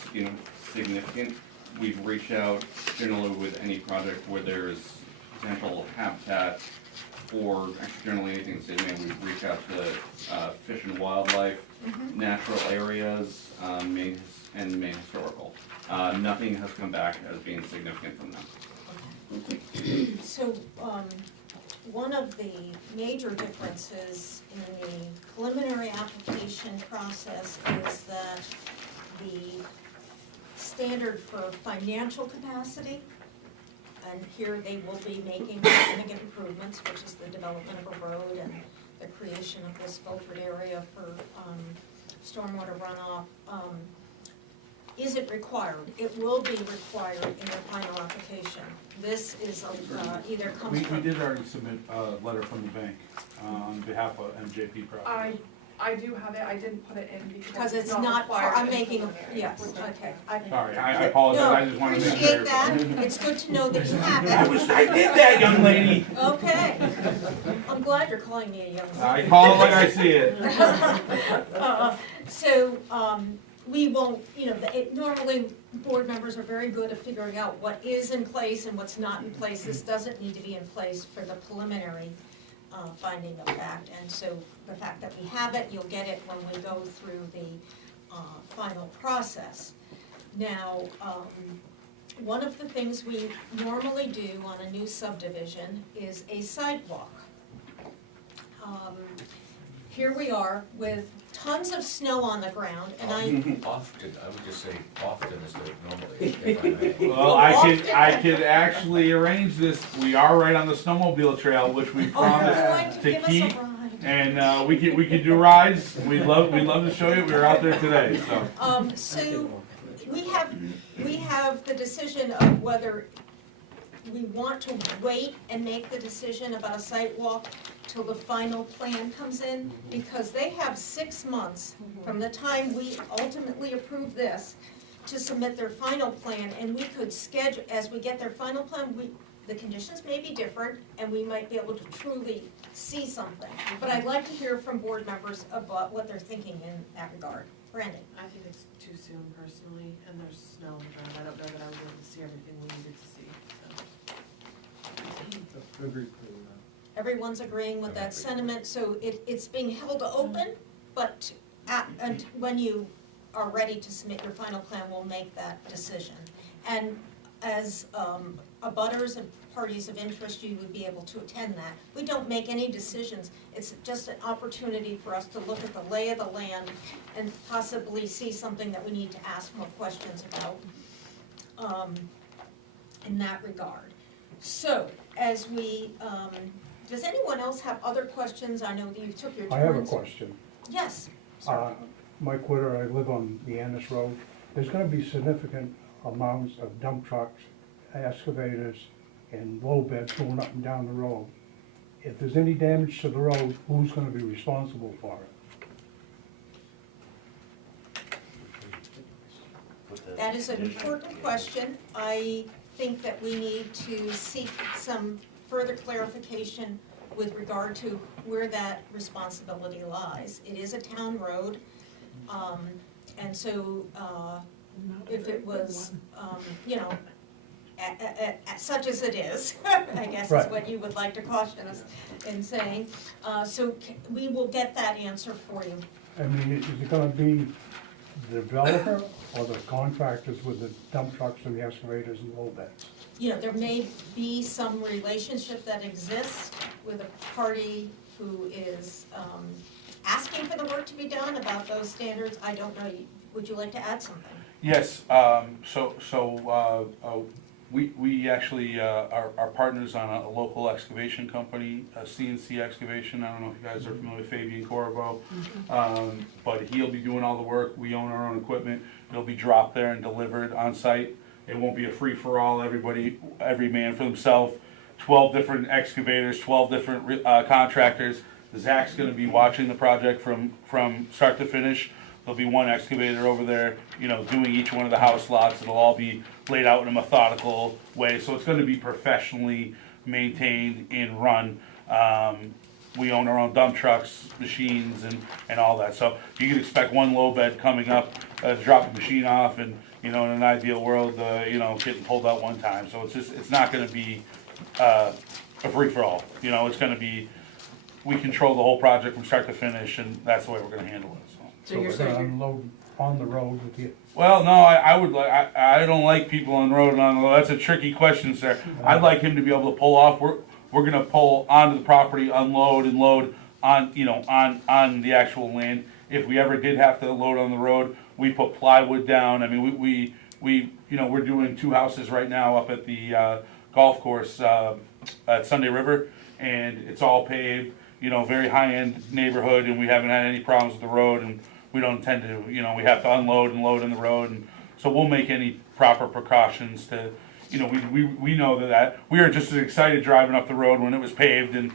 significant. We've reached out generally with any project where there's potential habitat, or actually generally anything significant. We've reached out to Fish and Wildlife, natural areas, Maine historical. Nothing has come back as being significant from them. Okay. So, one of the major differences in the preliminary application process is that the standard for financial capacity, and here they will be making significant improvements, which is the development of a road and the creation of this filtered area for stormwater runoff. Is it required? It will be required in your final application. This is either comes We from. did already submit a letter from the bank on behalf of MJP property. I do have it, I didn't put it in Because it's not, required I'm in making, preliminary. yes, okay. Sorry, I apologize, I just wanted to make sure. No, appreciate that, it's good to know that you have it. I did that, young lady. Okay, I'm glad you're calling me a young lady. I call it like I see it. So, we won't, you know, normally board members are very good at figuring out what is in place and what's not in place. This doesn't need to be in place for the preliminary finding of fact, and so the fact that we have it, you'll get it when we go through the final process. Now, one of the things we normally do on a new subdivision is a sidewalk. Here we are with tons of snow on the ground, and Often, I would just say often instead of normally, if I may. Well, I could actually arrange this. We are right on the snowmobile trail, which we promised to keep. And we could do rides. We'd love to show you. We were out there today, so. So we have the decision of whether we want to wait and make the decision about a site walk till the final plan comes in, because they have 6 months from the time we ultimately approve this to submit their final plan, and we could schedule, as we get their final plan, the conditions may be different, and we might be able to truly see something. But I'd like to hear from board members about what they're thinking in that regard. Brandon? I think it's too soon personally, and there's snow on the ground. I don't know that I was able to see everything we needed to see, so. Agreed. Everyone's agreeing with that sentiment, so it's being held open, but and when you are ready to submit your final plan, we'll make that decision. And as abutters and parties of interest, you would be able to attend that. We don't make any decisions, it's just an opportunity for us to look at the lay of the land and possibly see something that we need to ask more questions about in that regard. So, as we Does anyone else have other questions? I know that you took your turns. I have a question. Yes, sir. Mike Witter, I live on the Annis Road. There's gonna be significant amounts of dump trucks, excavators, and low beds going up and down the road. If there's any damage to the road, who's gonna be responsible for it? Put That is an condition. important question. I think that we need to seek some further clarification with regard to where that responsibility lies. It is a town road, and so, if it was, you know, such as it is, I guess is Right. what you would like to caution us in saying. So we will get that answer for you. I mean, is it gonna be the developer or the contractors with the dump trucks and the excavators and low beds? You know, there may be some relationship that exists with a party who is asking for the work to be done about those standards. I don't know. Would you like to add something? Yes, we actually are partners on a local excavation company, CNC Excavation. I don't know if you guys are familiar with Fabian Corvo. But he'll be doing all the work. We own our own equipment. It'll be dropped there and delivered on site. It won't be a free-for-all, every man for himself. 12 different excavators, 12 different contractors. Zach's gonna be watching the project from start to finish. There'll be one excavator over there, you know, doing each one of the house lots. It'll all be laid out in a methodical way, so it's gonna be professionally maintained and run. We own our own dump trucks, machines, and all that, so you can expect one low bed coming up, drop the machine off, and, you know, in an ideal world, you know, getting pulled out one time. So it's not gonna be a free-for-all, you know, it's gonna be, we control the whole project from start to finish, and that's the way we're gonna handle it, so. So you're we're gonna saying, unload on the road with you? Well, no, I would like, I don't like people on the road and on the road. That's a tricky question, sir. I'd like him to be able to pull off. We're gonna pull onto the property, unload and load on, you know, on the actual land. If we ever did have to load on the road, we put plywood down. I mean, we you know, we're doing 2 houses right now up at the golf course at Sunday River, and it's all paved, you know, very high-end neighborhood, and we haven't had any problems with the road, and we don't intend to, you know, we have to unload and load in the road, and so we'll make any proper precautions to, you know, we know that, we were just as excited driving up the road when it was paved, and,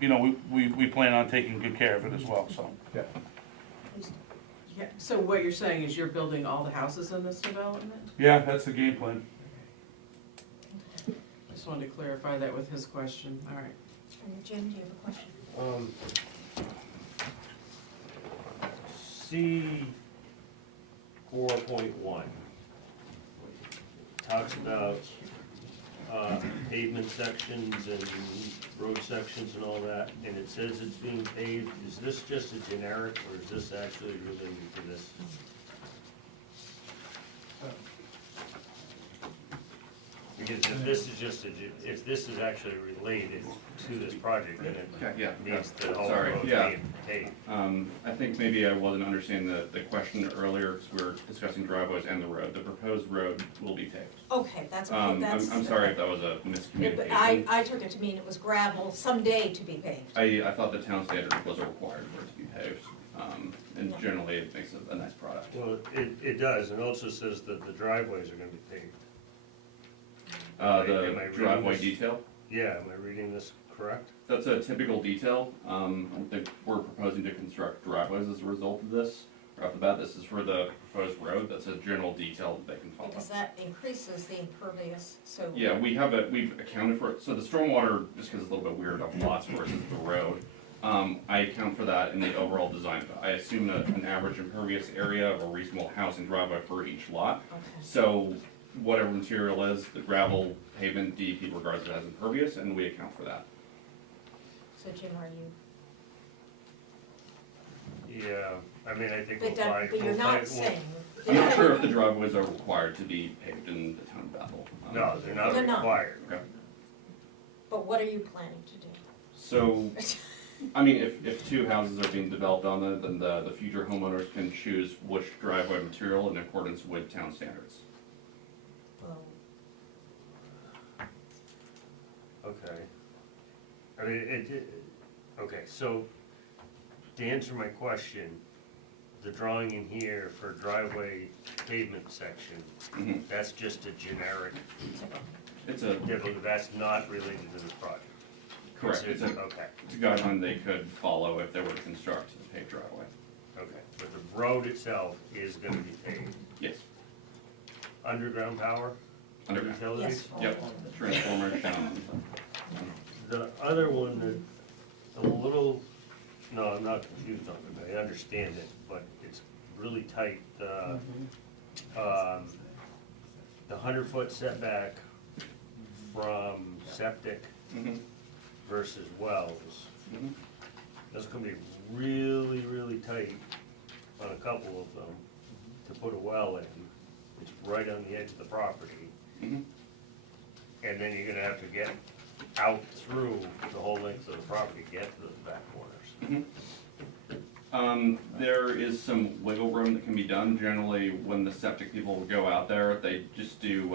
you know, we plan on taking good care of it as well, so. Yeah. yeah, so what you're saying is you're building all the houses in this development? Yeah, that's the game plan. Just wanted to clarify that with his question, all right. And Jim, do you have a question? C 4.1 talks about pavement sections and road sections and all that, and it says it's being paved. Is this just a generic, or is this actually related to this? Because if this is just if this is actually related to this project, then Okay, yeah, it means the whole sorry, road yeah. being paved. I think maybe I wasn't understanding the question earlier, because we were discussing driveways and the road. The proposed road will be paved. Okay, that's. I'm sorry if that was a But miscommunication. I took it to mean it was gravel someday to be paved. I thought the town standard was required for it to be paved, and generally it makes a nice product. Well, it does, and also says that the driveways are gonna be paved. Am I The reading driveway this? detail, Yeah, am I reading this correct? that's a typical detail. I don't think we're proposing to construct driveways as a result of this. Right off the bat, this is for the proposed road, that's a general detail that they can follow. Because that increases the impervious, so. Yeah, we've accounted for it, so the stormwater, just because it's a little bit weird on lots versus the road, I account for that in the overall design. I assume an average impervious area of a reasonable house and driveway for each lot. Okay. So whatever material is, the gravel, pavement, DEP regards it as impervious, and we account for that. So Jim, are you, Yeah, I mean, I think we'll but find. you're not saying. I'm not sure if the driveways are required to be paved in the town of Bethel. No, they're not They're not. required. Okay. But what are you planning to do? So, I mean, if 2 houses are being developed on it, then the future homeowners can choose which driveway material in accordance with town standards. Well, Okay. I mean, okay, so to answer my question, the drawing in here for driveway pavement section, Mhm. that's just a generic, It's a, that's not related to this project. correct, it's a Okay, guideline they could follow if they were to construct a paved driveway. okay, but the road itself is gonna be paved. Yes, Underground power? underground. Utilities? Yep, transformer shown. The other one, a little, no, I'm not confused on it, I understand it, but it's really tight. The 100-foot setback from septic Mhm, versus wells, mhm. that's gonna be really, really tight on a couple of them to put a well in. It's right on the edge of the property, Mhm. and then you're gonna have to get out through the whole length of the property to get to those back corners. There is some wiggle room that can be done. Generally, when the septic people go out there, they just do,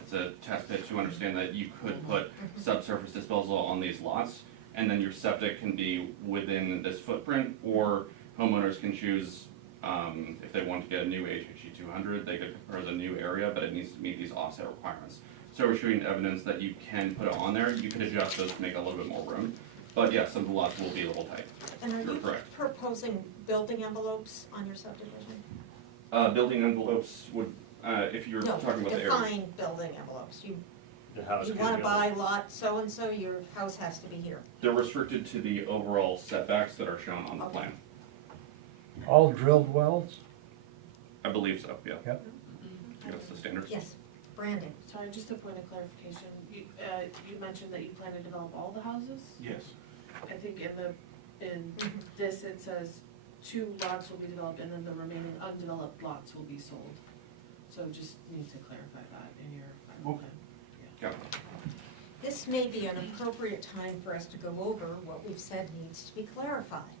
it's a test pit to understand that you could put subsurface disposal on these lots, and then your septic can be within this footprint, or homeowners can choose, if they want to get a new HHE 200, they could, or the new area, but it needs to meet these offset requirements. So we're showing evidence that you can put it on there. You could adjust those to make a little bit more room. But yes, some of the lots will be a little tight. And are You're you correct. proposing building envelopes on your subdivision? Building envelopes would, if you're No, talking about the area. define building envelopes. The house You can wanna be buy lot so-and-so, your house has to be here. They're restricted to the overall setbacks that are shown on the Okay. plan. All drilled wells? I believe so, yeah. Yep. That's the standards. Yes, Brandon. Sorry, just a point of clarification. You mentioned that you plan to develop all the houses? Yes. I think in Mhm. this, it says 2 lots will be developed and then the remaining undeveloped lots will be sold. So just need to clarify that in your final Okay. plan. Got it. This may be an appropriate time for us to go over what we've said needs to be clarified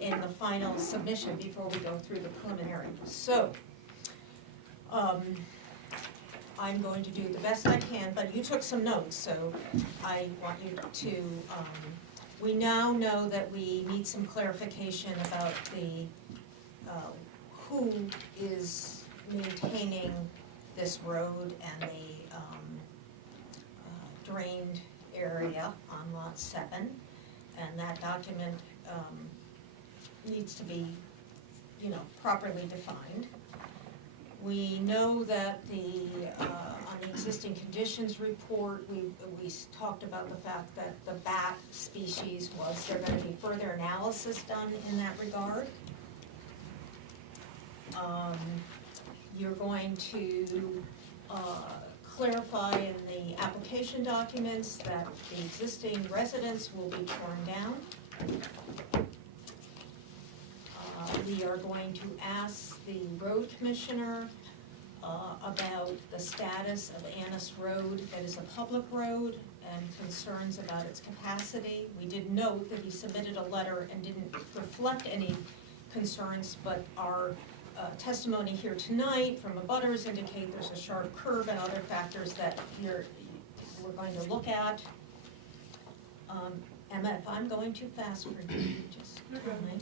in the final submission before we go through the preliminary. So, I'm going to do the best I can, but you took some notes, so I want you to, we now know that we need some clarification about the, who is maintaining this road and the drained area on lot 7. And that document needs to be, properly defined. We know that on the existing conditions report, we talked about the fact that the bat species was, there gonna be further analysis done in that regard. You're going to clarify in the application documents that the existing residence will be torn down. We are going to ask the road commissioner about the status of Annis Road, that is a public road, and concerns about its capacity. We did note that he submitted a letter and didn't reflect any concerns, but our testimony here tonight from abutters indicate there's a sharp curve and other factors that we're going to look at. Emma, if I'm going too fast for you, just tell me.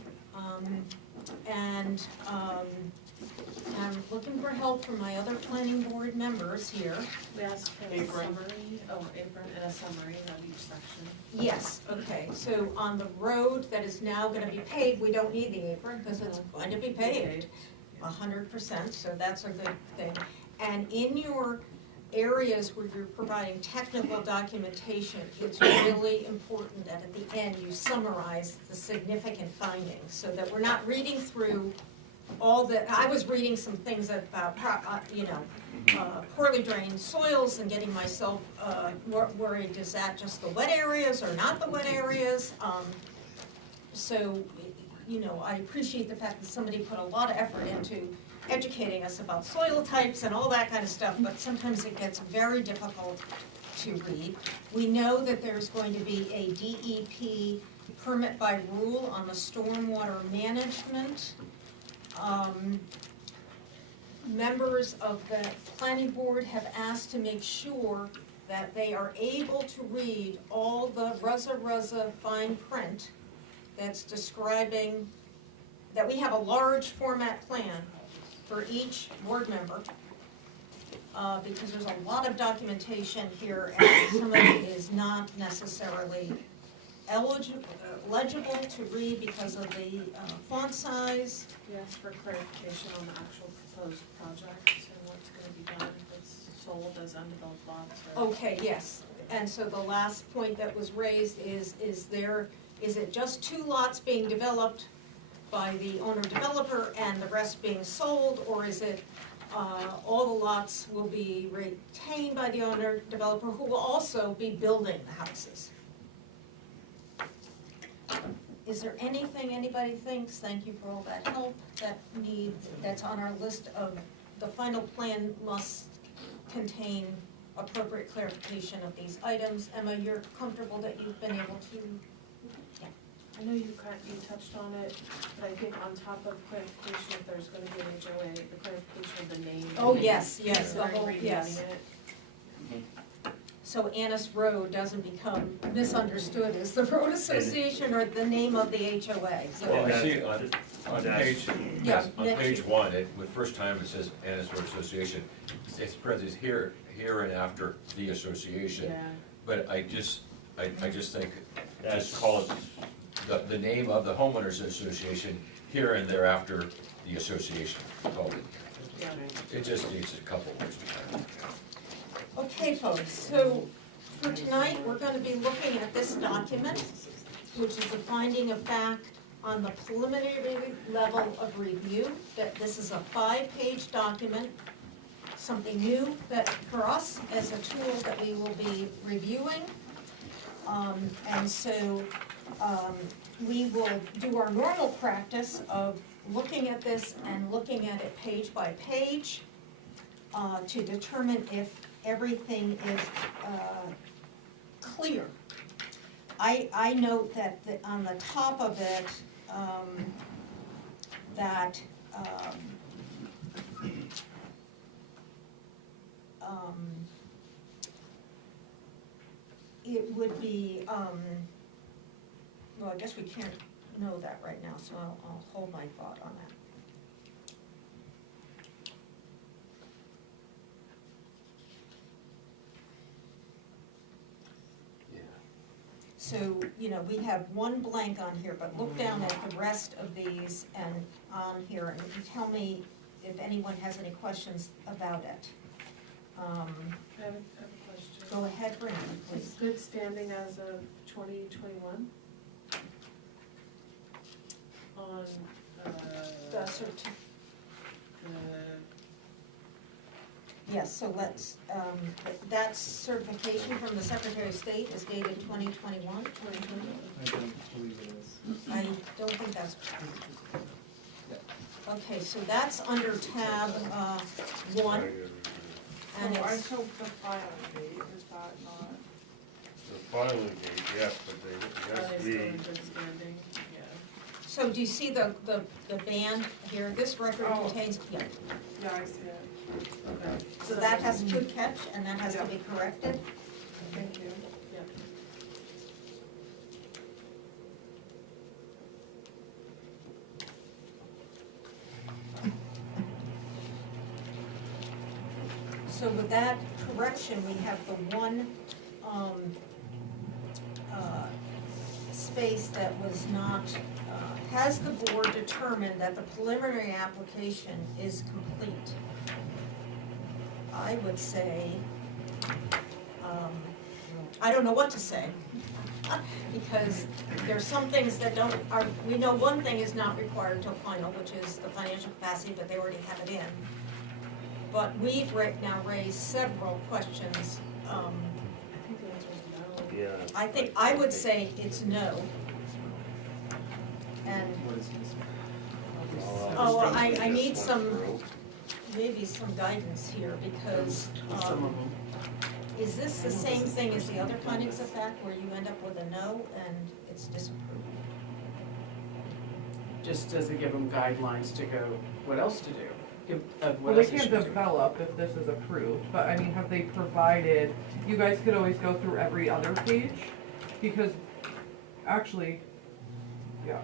I'm looking for help from my other planning board members here. We asked for a Apron. summary, apron and a summary of each section. Yes, okay, so on the road that is now gonna be paved, we don't need the apron because it's going to be paved 100%, so that's a good thing. And in your areas where you're providing technical documentation, it's really important that at the end you summarize the significant findings, so that we're not reading through all the, I was reading some things about, poorly drained soils and getting myself worried, is that just the wet areas or not the wet areas? So, I appreciate the fact that somebody put a lot of effort into educating us about soil types and all that kind of stuff, but sometimes it gets very difficult to read. We know that there's going to be a DEP permit by rule on the stormwater management. Members of the planning board have asked to make sure that they are able to read all the ruzza fine print that's describing, that we have a large format plan for each board member, because there's a lot of documentation here, and some of it is not necessarily legible to read because of the font size. Yes, for clarification on the actual proposed project and what's gonna be done, if it's sold as undeveloped lots or. Okay, yes, and so the last point that was raised is it just 2 lots being developed by the owner-developer and the rest being sold, or is it all the lots will be retained by the owner-developer who will also be building the houses? Is there anything anybody thinks, thank you for all that help, that's on our list of, the final plan must contain appropriate clarification of these items? Emma, you're comfortable that you've been able to? I know you touched on it, but I think on top of clarification, if there's gonna be an HOA, the clarification of the name. Oh, yes, the Sorry, whole, renaming yes. it. So Annis Road doesn't become misunderstood as the road association or the name of the HOA, so. Well, I see on page, Yeah, on next page sheet. 1, the first time it says Annis Road Association, it's present here and after the association. Yeah, But I just think, Just call it, the name of the homeowners association, here and thereafter, the association, called it. yeah. It just needs a couple words. Okay, folks, so for tonight, we're gonna be looking at this document, which is a finding of fact on the preliminary level of review, that this is a 5-page document, something new that, for us, as a tool that we will be reviewing. And so, we will do our normal practice of looking at this and looking at it page by page, to determine if everything is clear. I note that on the top of it, that it would be, well, I guess we can't know that right now, so I'll hold my thought on that. So, we have one blank on here, but look down at the rest of these and on here, and you tell me if anyone has any questions about it. I have a question. Go ahead, Brandon, please. Is good standing as of 2021? On, The Yes, so let's, that certification from the Secretary of State is dated 2021. I don't believe it is. I don't think that's, okay, so that's under tab 1, and So I it's, hope the filing date, is that not? the filing date, yes, but it are has they to still in be, good standing? Yeah. so do you see the band here? This record Oh. contains, yeah, Yeah, I see it. Okay. so that has to catch, and that has to be corrected. Thank you. Yeah. So with that correction, we have the one space that was not, has the board determined that the preliminary application is complete? I would say, I don't know what to say, because there's some things that we know one thing is not required till final, which is the financial capacity, but they already have it in. But we've now raised several questions. I think the answer is no. yeah. I would say it's no. And, What is this? oh, well, I Just need went some, through. maybe some guidance here, because, Some of them. is this the same thing as the other findings of fact, where you end up with a no and it's disapproved? Just doesn't give them guidelines to go, what else to do? of Well, what they else it can't should do. develop if this is approved, but I mean, have they provided, you guys could always go through every other page, because, actually, yeah,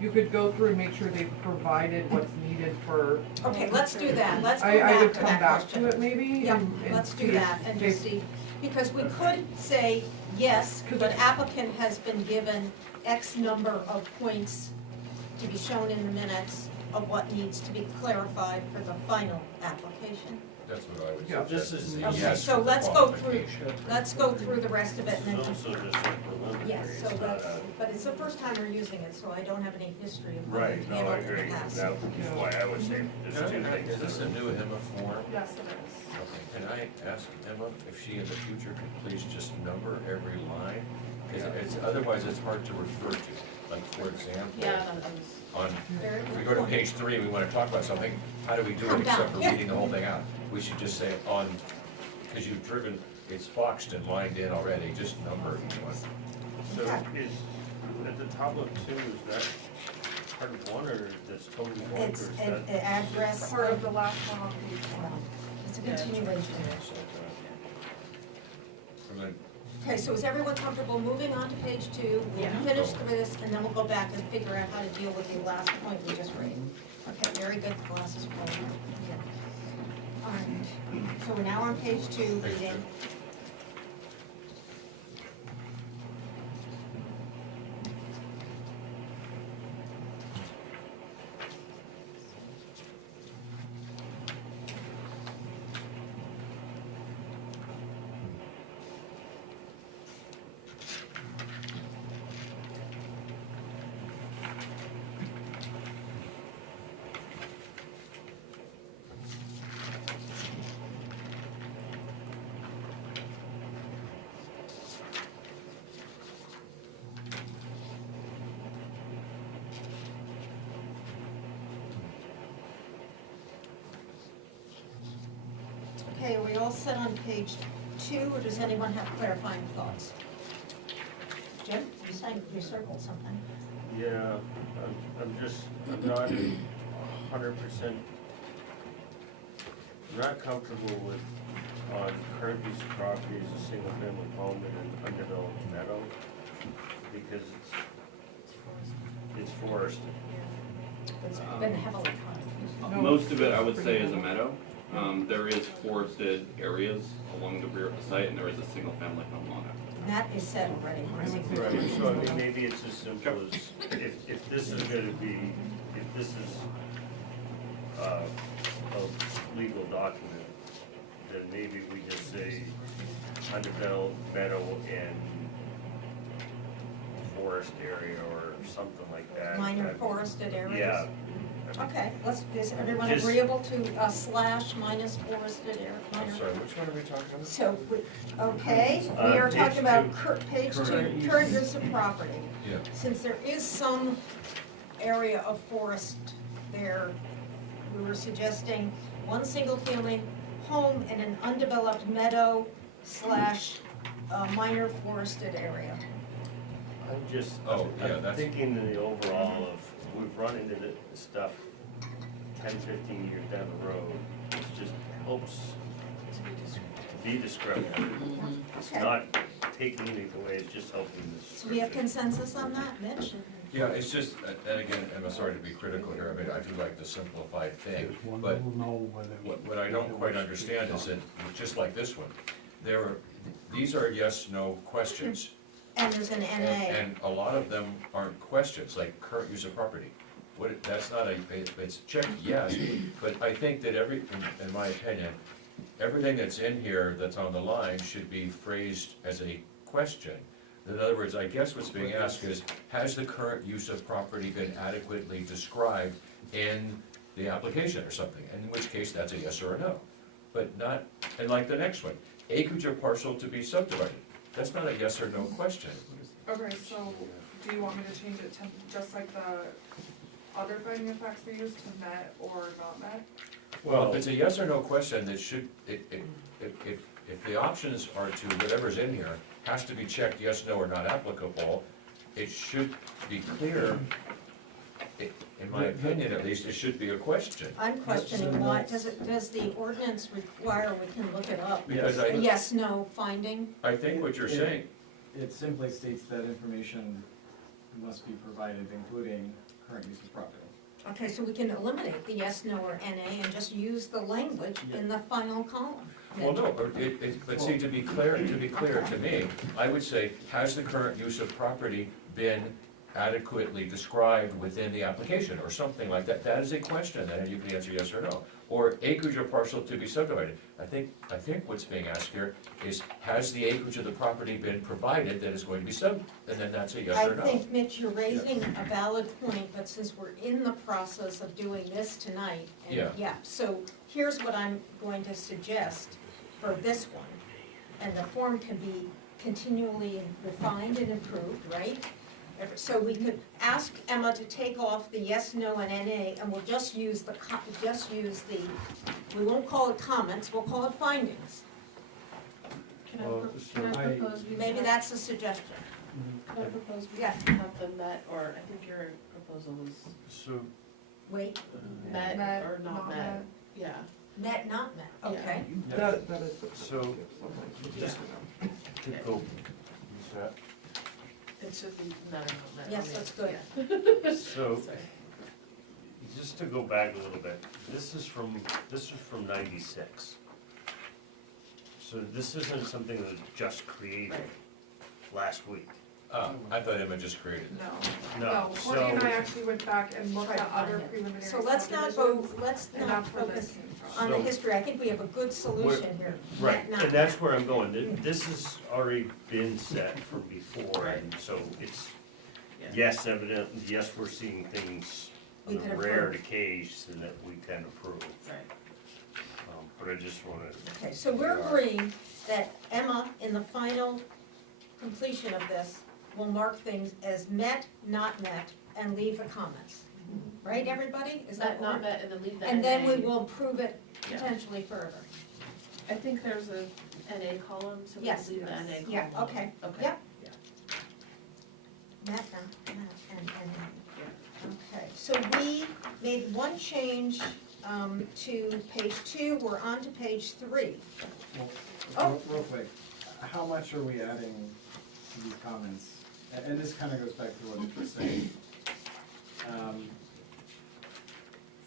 you could go through and make sure they've provided what's needed for. Okay, let's do that, let's go I back would to come that back question. to it maybe, Yep, and let's see do if that and they- just see, because we could say, yes, Cause but it- applicant has been given X number of points to be shown in the minutes of what needs to be clarified for the final application. That's what I would Yeah. suggest. This is- a Okay, yes so with the let's go through, qualification. let's go through the rest of it It's and then. also just a preliminary, Yes, so it's not that's, a. but it's the first time we're using it, so I don't have any history of how Right, we've no, I handled it in agree, the past. that is why I would say there's two things. Is this a new HIMA form? Yes, it is. Okay, can I ask Emma if she in the future could please just number every line? Because it's, otherwise it's hard to refer to. Like, for example, Yeah, I was. on, Very if we good go to point. page 3, we want to talk about something, how do we do Come it except down, for yeah. reading the whole thing out? We should just say on, because you've driven, it's boxed and lined in already, just number each one. So Okay. is, at the top of two, is that part of one, or that's totally blank, or It's is an that? address, Part of the last one on page one. it's a continuation. And then, Okay, so is everyone comfortable moving on to page 2? We'll Yeah. finish this, and then we'll go back and figure out how to deal with the last point we just read. Okay, very good, glasses for you. All right, so we're now on page 2, Page reading. Okay, are we all set on page 2, or does anyone have clarifying thoughts? Jim, you saying, you circled something. Yeah, I'm not 100%, I'm not comfortable with, on current piece of property as a single-family home in an undeveloped meadow, because it's forested. It's been heavily cut. No, Most of it, I would it's say, pretty is a meadow. There is forested areas along the rear of the site, and there is a single-family home on it. And that is said already. Right, so I mean, maybe it's as simple as, if this is gonna be, if this is a legal document, then maybe we just say undeveloped meadow and forest area or something like that. Minor forested areas? Yeah. Okay, is everyone Just- agreeable to slash minus forested area? I'm sorry, which one are we talking about? So, okay, we are Page talking about two. page 2, Current current use of property. Yeah. Since there is some area of forest there, we were suggesting one single-family home in an undeveloped meadow slash minor forested area. I'm just, Oh, yeah, I'm that's- thinking in the overall of, we've run into this stuff 10, 15 years down the road. It just helps to be descriptive. It's Okay. not taking anything away, it's just helping the So we have description. consensus on that, Mitch? Yeah, it's just, and again, I'm sorry to be critical here, I mean, I do like the simplified thing, There's one but little no whether. what I don't quite understand is that, just like this one, these are yes/no questions. And there's an And, NA. and a lot of them aren't questions, like current use of property. That's not it's checked yes, but I think that in my opinion, everything that's in here that's on the line should be phrased as a question. In other words, I guess what's being asked is, has the current use of property been adequately described in the application or something? In which case, that's a yes or a no. But not, and like the next one, acreage or parcel to be subdivided. That's not a yes or no question. Okay, so do you want me to change it to just like the other finding of facts they use to met or not met? Well, if it's a yes or no question, that should, if the options are to whatever's in here, has to be checked yes, no, or not applicable, it should be clear. In my opinion, at least, it should be a question. I'm questioning why, does the ordinance require, we can look it up, Because a yes, no finding? I think what you're saying, It simply states that information must be provided, including current use of property. Okay, so we can eliminate the yes, no, or NA and just use the language in the final column. well, no, but see, to be clear to me, I would say, has the current use of property been adequately described within the application, or something like that? That is a question, and you can answer yes or no. Or acreage or parcel to be subdivided. I think what's being asked here is, has the acreage of the property been provided that is going to be sub, and then that's a yes or no. I think, Mitch, you're raising a valid point, but since we're in the process of doing this tonight, and so here's what I'm going to suggest for this one. And the form can be continually refined and improved, right? So we could ask Emma to take off the yes, no, and NA, and we'll just use we won't call it comments, we'll call it findings. Can Well, I propose we Maybe have- that's a suggestion. Can I propose we Yeah. have them met, or I think your proposal was So, Wait, met Met, or not not met? met. Yeah. met, not met, okay. That is. so, just to go, is that, It should be met or not met. Yes, I mean, that's good. yeah. so, Sorry. just to go back a little bit, this is from '96. So this isn't something that was just created Right. last week. I thought Emma just created it. No, Courtney and I so, actually went back and looked at other Right. preliminary So let's not go, subdivisions, let's and not that's where this focus came from. on the So- history, I think we have a good solution here. right, Met, not and that's met. where I'm going. This has already been set from before, and so it's, Yeah. yes, evident, yes, we're seeing things on We a can rare approve. occasion that we can approve. Right. But I just wanted, Okay, so we're agreeing that Emma, in the final completion of this, will mark things as met, not met, and leave the comments. Right, everybody? Is that Met, not what met, and then leave the And then we NA. will prove it Yeah. potentially further. I think there's a NA column, so we Yes. leave the NA column. Yeah, okay. Okay. Yep. Yeah. Met, not met, and. Okay, so we made one change to page 2, we're on to page 3. Well, real quick, how much are we adding to these comments? And this kind of goes back to what you were saying.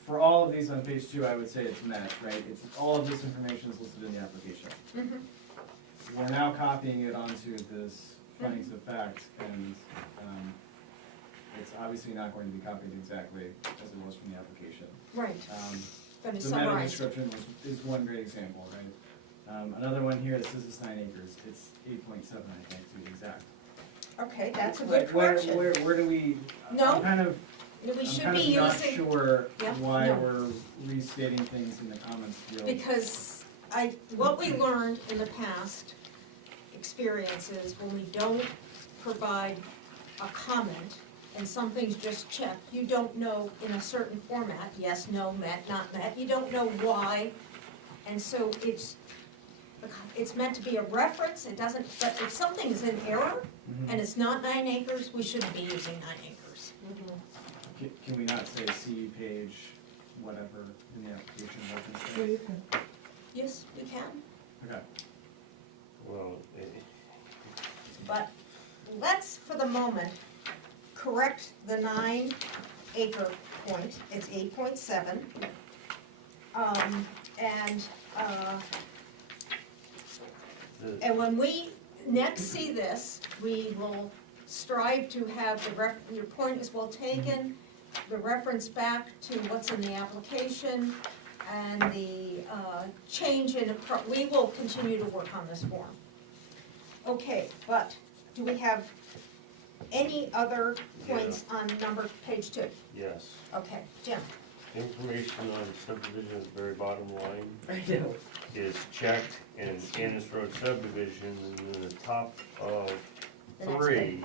For all of these on page 2, I would say it's met, right? It's, all of this information is listed in the application. Mhm. We're now copying it onto this findings of fact, and it's obviously not going to be copied exactly as it was from the application. Right, gonna The meta summarize. description is one great example, right? Another one here that says it's 9 acres, it's 8.7, I think, to be exact. Okay, that's a Like, good correction. where do we? No. I'm kind of, We I'm should kind be of not using, sure Yeah, why no. we're restating things in the comments field. because what we learned in the past experiences, when we don't provide a comment and something's just checked, you don't know in a certain format, yes, no, met, not met, you don't know why. And so it's meant to be a reference, it doesn't, but if something is in error Mhm. and it's not 9 acres, we shouldn't be using 9 acres. Can we not say see page, whatever, in the application reference Well, there? you can. Yes, we can, Okay. well, but let's, for the moment, correct the 9 acre point, it's 8.7. And when we next see this, we will strive to have your point is well taken, the reference back to what's in the application, and the change in, we will continue to work on this form. Okay, but do we have any other points on page 2? yes. Okay, Jim? Information on subdivision at the very bottom line I know. is checked, and Annis Road subdivision, and then the top of The next 3,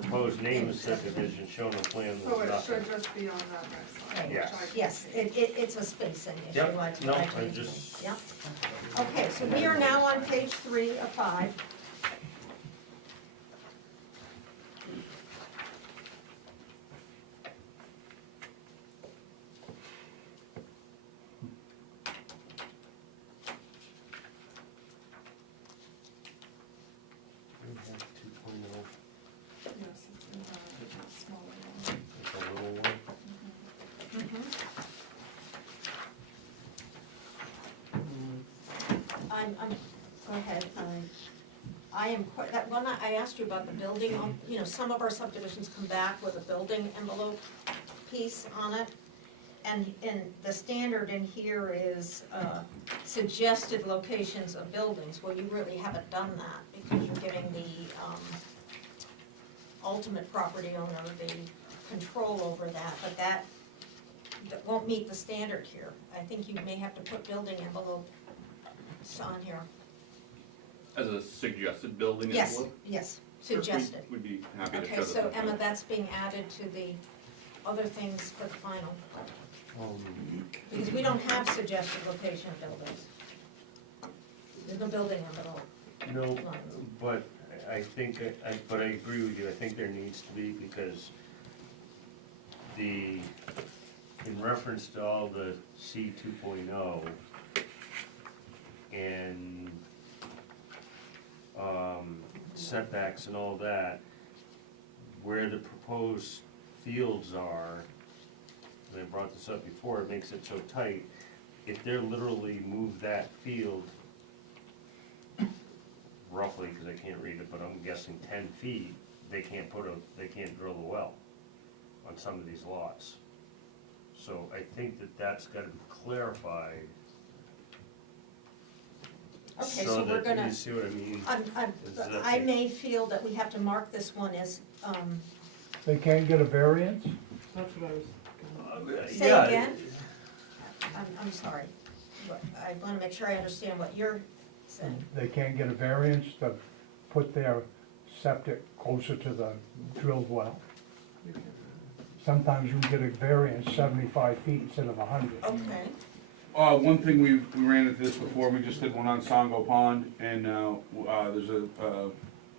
proposed name of subdivision shown on plan So was it nothing. should just be on that next slide. Right. Yes. which I- Yes, it's a spacing issue. Yep, no, I just, Yep. Okay, so we are now on page 3 of 5. go ahead. I am quite, that one, I asked you about the building, you know, some of our subdivisions come back with a building envelope piece on it. And the standard in here is suggested locations of buildings. Well, you really haven't done that because you're giving the ultimate property owner the control over that, but that won't meet the standard here. I think you may have to put building envelopes on here. As a suggested building Yes, envelope? yes, Sure, suggested. We'd be happy to Okay, show that. so Emma, that's being added to the other things for the final. Because we don't have suggested location of buildings. There's no building envelope. No, but I think, but I agree with you, I think there needs to be, because in reference to all the C 2.0 and setbacks and all that, where the proposed fields are, and I brought this up before, it makes it so tight, if they're literally move that field roughly, because I can't read it, but I'm guessing 10 feet, they can't drill a well on some of these lots. So I think that's gotta be clarified. Okay, so we're that- gonna, You see what I mean? I may feel that we have to mark this one as, They can't get a variance? That's what I was gonna. say again? I'm sorry. I wanna make sure I understand what you're saying. They can't get a variance to put their septic closer to the drilled well? Sometimes you can get a variance 75 feet instead of 100. Okay, One thing we ran into this before, we just did one on Songo Pond, and, there's a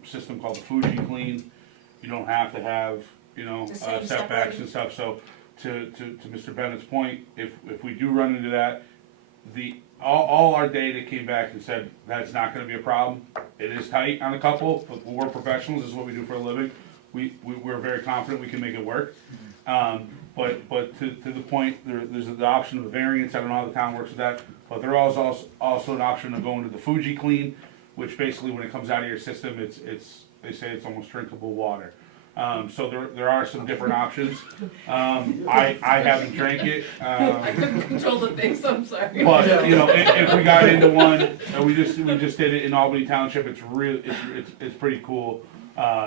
system called the Fuji Clean. You don't have to have, you know, The same setbacks separating. and stuff, so to Mr. Bennett's point, if we do run into that, all our data came back and said, that's not gonna be a problem. It is tight on a couple, but we're professionals, this is what we do for a living. We're very confident we can make it work. But to the point, there's the option of a variance, I don't know how the town works with that, but there is also an option of going to the Fuji Clean, which basically when it comes out of your system, they say it's almost drinkable water. So there are some different options. I haven't drank it. I couldn't control the things, I'm sorry. But, you know, if we got into one, we just did it in Albany Township, it's pretty cool,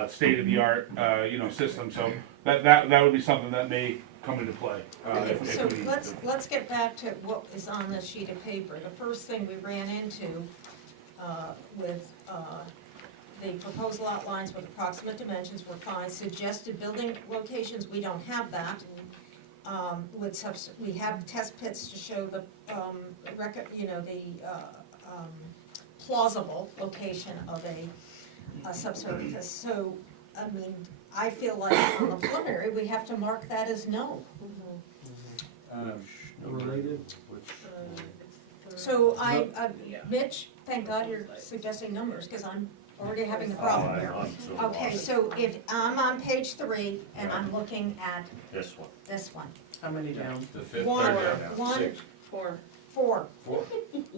state of the art, you know, system, so that would be something that may come into play. okay, if so we need to. let's get back to what is on this sheet of paper. The first thing we ran into with the proposal outlines with approximate dimensions were fine. Suggested building locations, we don't have that. We have test pits to show the, plausible location of a subsurface. So, I mean, I feel like on the preliminary, we have to mark that as no. Related, So Mitch, thank God you're suggesting numbers, because I'm already having the problem here. Okay, so if I'm on page 3 and I'm looking at This one. this one, How many down? The fifth, One. third down now, One. 6. 4. 4,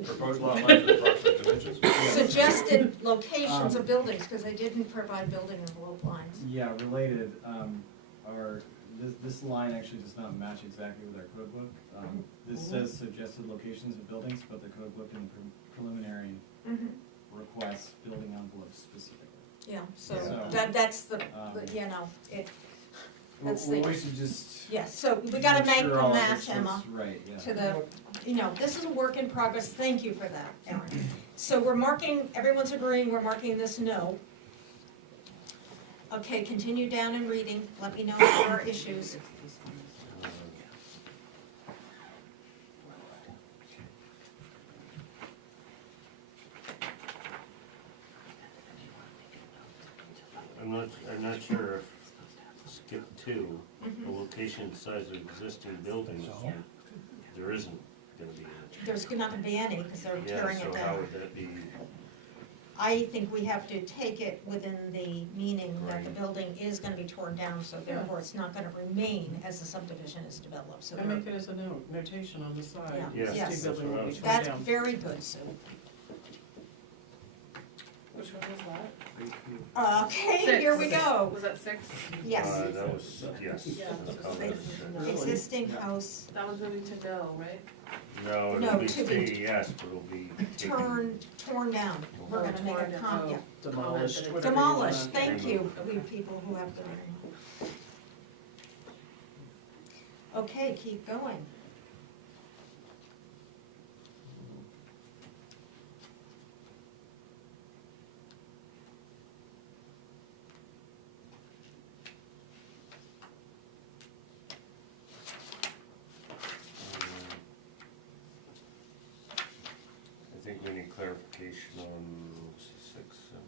Proposed lot lines with approximate dimensions? suggested locations of buildings, because they didn't provide building envelope lines. yeah, related, this line actually does not match exactly with our code book. This says suggested locations of buildings, but the code book in the preliminary Mhm. requests building envelopes specifically. Yeah, so So, that's the, that's the, We should just. yes, so we gotta make sure the all match, this looks Emma, right, yeah. to the, this is a work in progress, thank you for that, Erin. So we're marking, everyone's agreeing, we're marking this no. Okay, continue down in reading, let me know if there are issues. I'm not sure if skip 2, the location and size of existing buildings, there isn't gonna be any. There's not gonna be any, because they're Yeah, tearing it so how down. would that be? I think we have to take it within the meaning that the Right. building is gonna be torn down, so therefore it's not gonna remain as the subdivision is developed, so I make it as a notation on the side. Yeah. Yes, Existing that's building what I will be was- torn that's down. very good, Sue. Which one was that? Okay, here we go. Was that 6? Yes, That was, yes. Yeah. the comments. existing house, That one's moving to no, right? No, No, it'll be to be- stay yes, but it'll be taken. torn down. We're Oh, gonna make torn a down. yeah. Demolished. Comment. whatever you wanna- Demolished, thank you, we people who have the. Okay, keep going. I think we need clarification on 6, 7,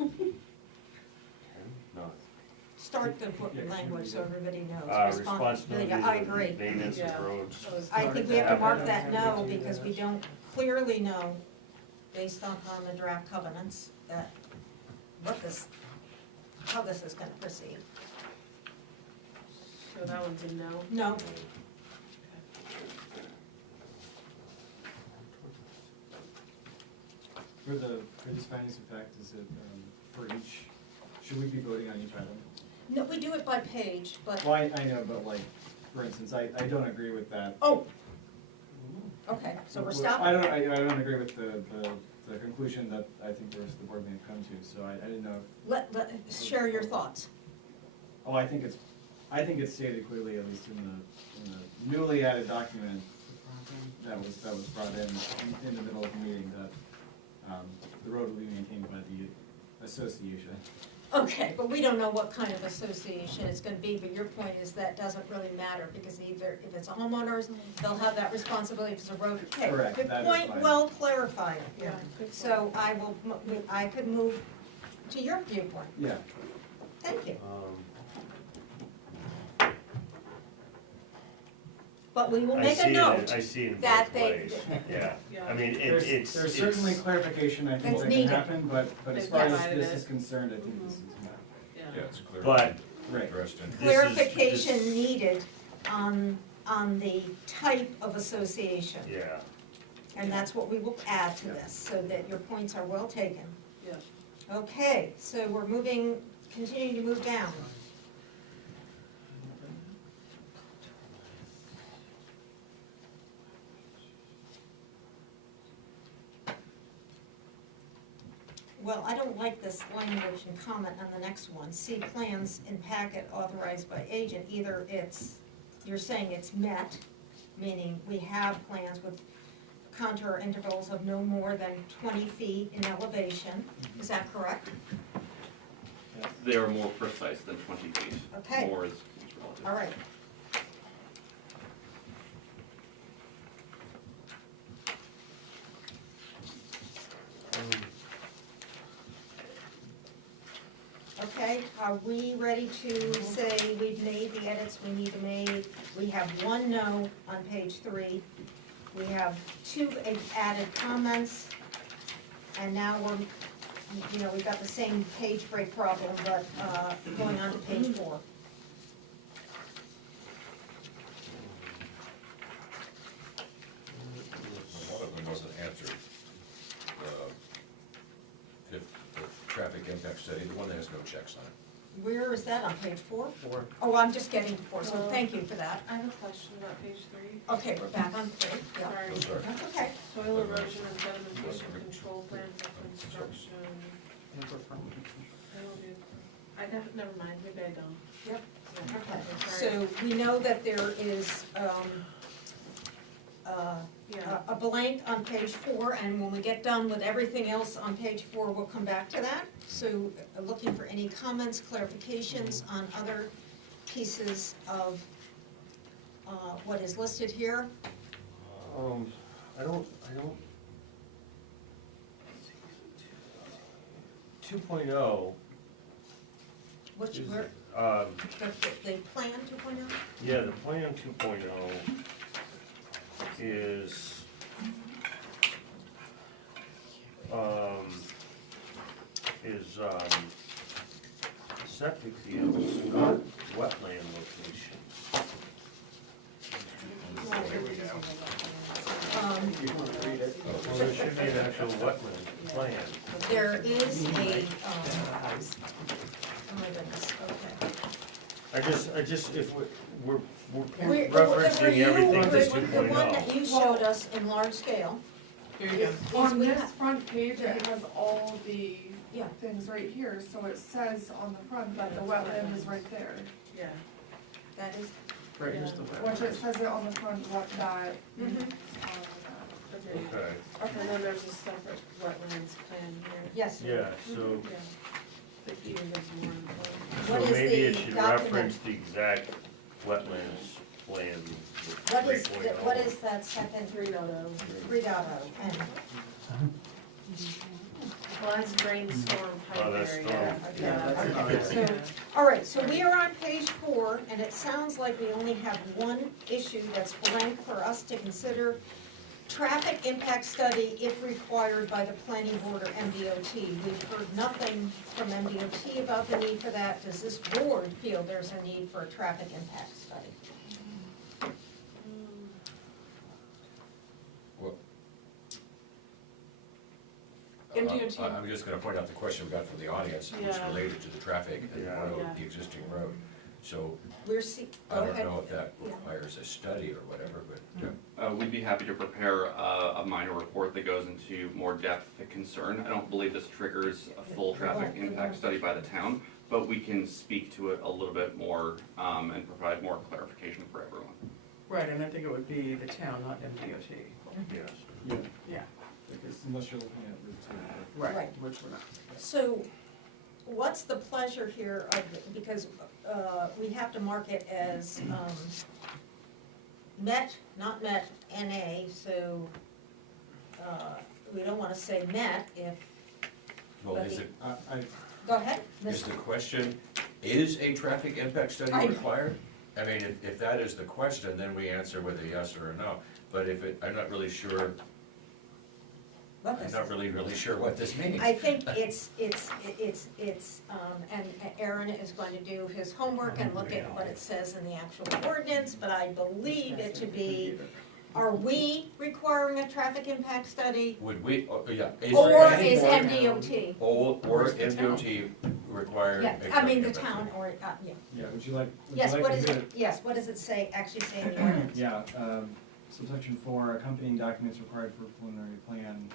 8, 9, 10, no. Start the book language so everybody knows. Responsibility I agree. maintenance Yeah. of roads. That was I think we have to mark that Yeah. no, because we don't clearly know, based on the draft covenants, that how this is gonna proceed. So that one's a no. No, For these findings of fact, is it, for each, should we be voting on each item? no, we do it by page, but, Well, I know, but like, for instance, I don't agree with that. oh! Okay, so we're stopping. I don't agree with the conclusion that I think the rest of the board may have come to, so I didn't know if, Share your thoughts. oh, I think it's stated clearly, at least in the newly added document that was brought in the middle of the meeting, that, the road will be maintained by the association. Okay, but we don't know what kind of association it's gonna be, but your point is that doesn't really matter, because either, if it's a homeowners, they'll have that responsibility, if it's a road, okay, Correct, good that is point, fine. well clarified. Yeah, good So I could move to your viewpoint, Yeah, thank you. But we will I make a see it, note. I see it in that both they- ways, yeah. Yeah. I mean, there's certainly clarification I think That's that needed. can happen, but as They've far as provided this it. is concerned, I think this is not. Yeah. Yeah, it's clear. But Right. Addressed in. Clarification needed on the type of association. yeah, And that's what we will add to this, so that your points are well taken. Yeah. Okay, so we're continuing to move down. Well, I don't like this language and comment on the next one. See plans in packet authorized by agent. Either you're saying it's met, meaning we have plans with contour intervals of no more than 20 feet in elevation. Is that correct? They are more precise than 20 feet. Okay. More is relative. All right. Okay, are we ready to say we've made the edits we need to make? We have one no on page 3. We have 2 added comments. And now we've got the same page break problem, but going on to page 4. One of them wasn't answered. The traffic impact study, the one that has no checks on it. Where is that, on page 4? 4. Oh, I'm just getting to 4, so thank you for that. I have a question about page 3. Okay, we're back on 3, yeah. Sorry. Oh, sorry. That's okay. Soil erosion and sedimentation control plan for construction. I will do, never mind, maybe I don't. Yep. Yeah, Okay, sorry. so we know that there is Yeah, a blank on page 4, and when we get done with everything else on page 4, we'll come back to that. So looking for any comments, clarifications on other pieces of what is listed here. I don't. 2.0 Which, is, where, the plan 2.0? yeah, the plan 2.0 is, septic fields, not wetland locations. Um, Well, there should be an special wetland plan. There is a, oh my goodness, okay. I just, if we're We're- referencing everything to the 2.0. one that you showed us in large scale. Here you go. On we this have- front page, it has all the Yeah. things right here, so it says on the front that the wetland is right there. Yeah. That is, Right, here's the Which it says it on the front, what that, mhm. Okay. Okay, And then there's a separate wetlands plan here. Yes. yeah, so, Yeah. Like even gives more info. so What is maybe it the should document? reference the exact wetlands plan with What is, 3.0. what is that second 3.0. 3.0? And Well, that's brainstorm Oh, pipe that's area. storm. Yeah, Okay. that's So- all right, so we are on page 4, and it sounds like we only have one issue that's blank for us to consider. Traffic impact study if required by the planning board or MDOT. We've heard nothing from MDOT about the need for that. Does this board feel there's a need for a traffic impact study? Well, MDOT. I'm just gonna point out the question we got from the audience, which Yeah. related to the traffic and Yeah. road, Yeah. the existing road. So Go I don't ahead. know if that Yeah. requires a study or whatever, but, We'd be happy to prepare a minor report that goes into more depth the concern. I don't believe this triggers a full traffic impact study by the town, but we can speak to it a little bit more and provide more clarification for everyone. Right, and I think it would be the town, not MDOT. Yes. Yeah, Yeah. because unless you're looking at Route 2. Right. Which we're not. So what's the pleasure here of, because we have to mark it as met, not met, NA, so we don't want to say met if, well, is it, go ahead. is the question, is a traffic impact study I- required? I mean, if that is the question, then we answer with a yes or a no. But if it, I'm not really sure, What I'm this not is. really sure what this means. I think it's, and Aaron is going to do his homework and look at what it says in the actual ordinance, but I believe it to be, are we requiring a traffic impact study? Would we, yeah. Or any is board- MDOT? Or MDOT required Yeah, a I mean the traffic town, impact or, yeah. Yeah, would you like, Yes, what to is hear it, yes, what does it say, actually say in the ordinance? Yeah, subsection 4, accompanying documents required for preliminary plan,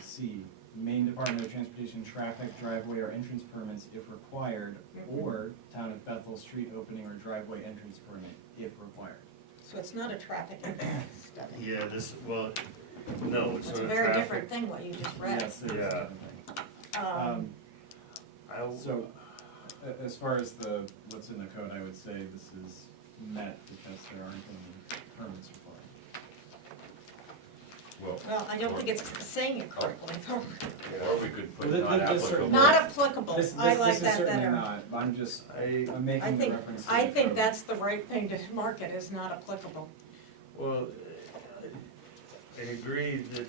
C, Maine Department of Transportation traffic, driveway, or entrance permits if required, or Town of Bethel street opening or driveway entrance permit if required. So it's not a traffic impact study. Yeah, this, well, no, it's It's not a a very traffic. different thing what you just read. Yes, it is a Yeah. different thing. Um, So, as far as what's in the code, I would say this is met because there aren't any permits required. Well, I don't think it's saying it correctly. Or we could put Well, not this applicable. certainly- Not applicable, This I like is that certainly better. not, I'm just, I'm I making the think, reference to I the think code. that's the right thing to mark it as not applicable. Well, I agree that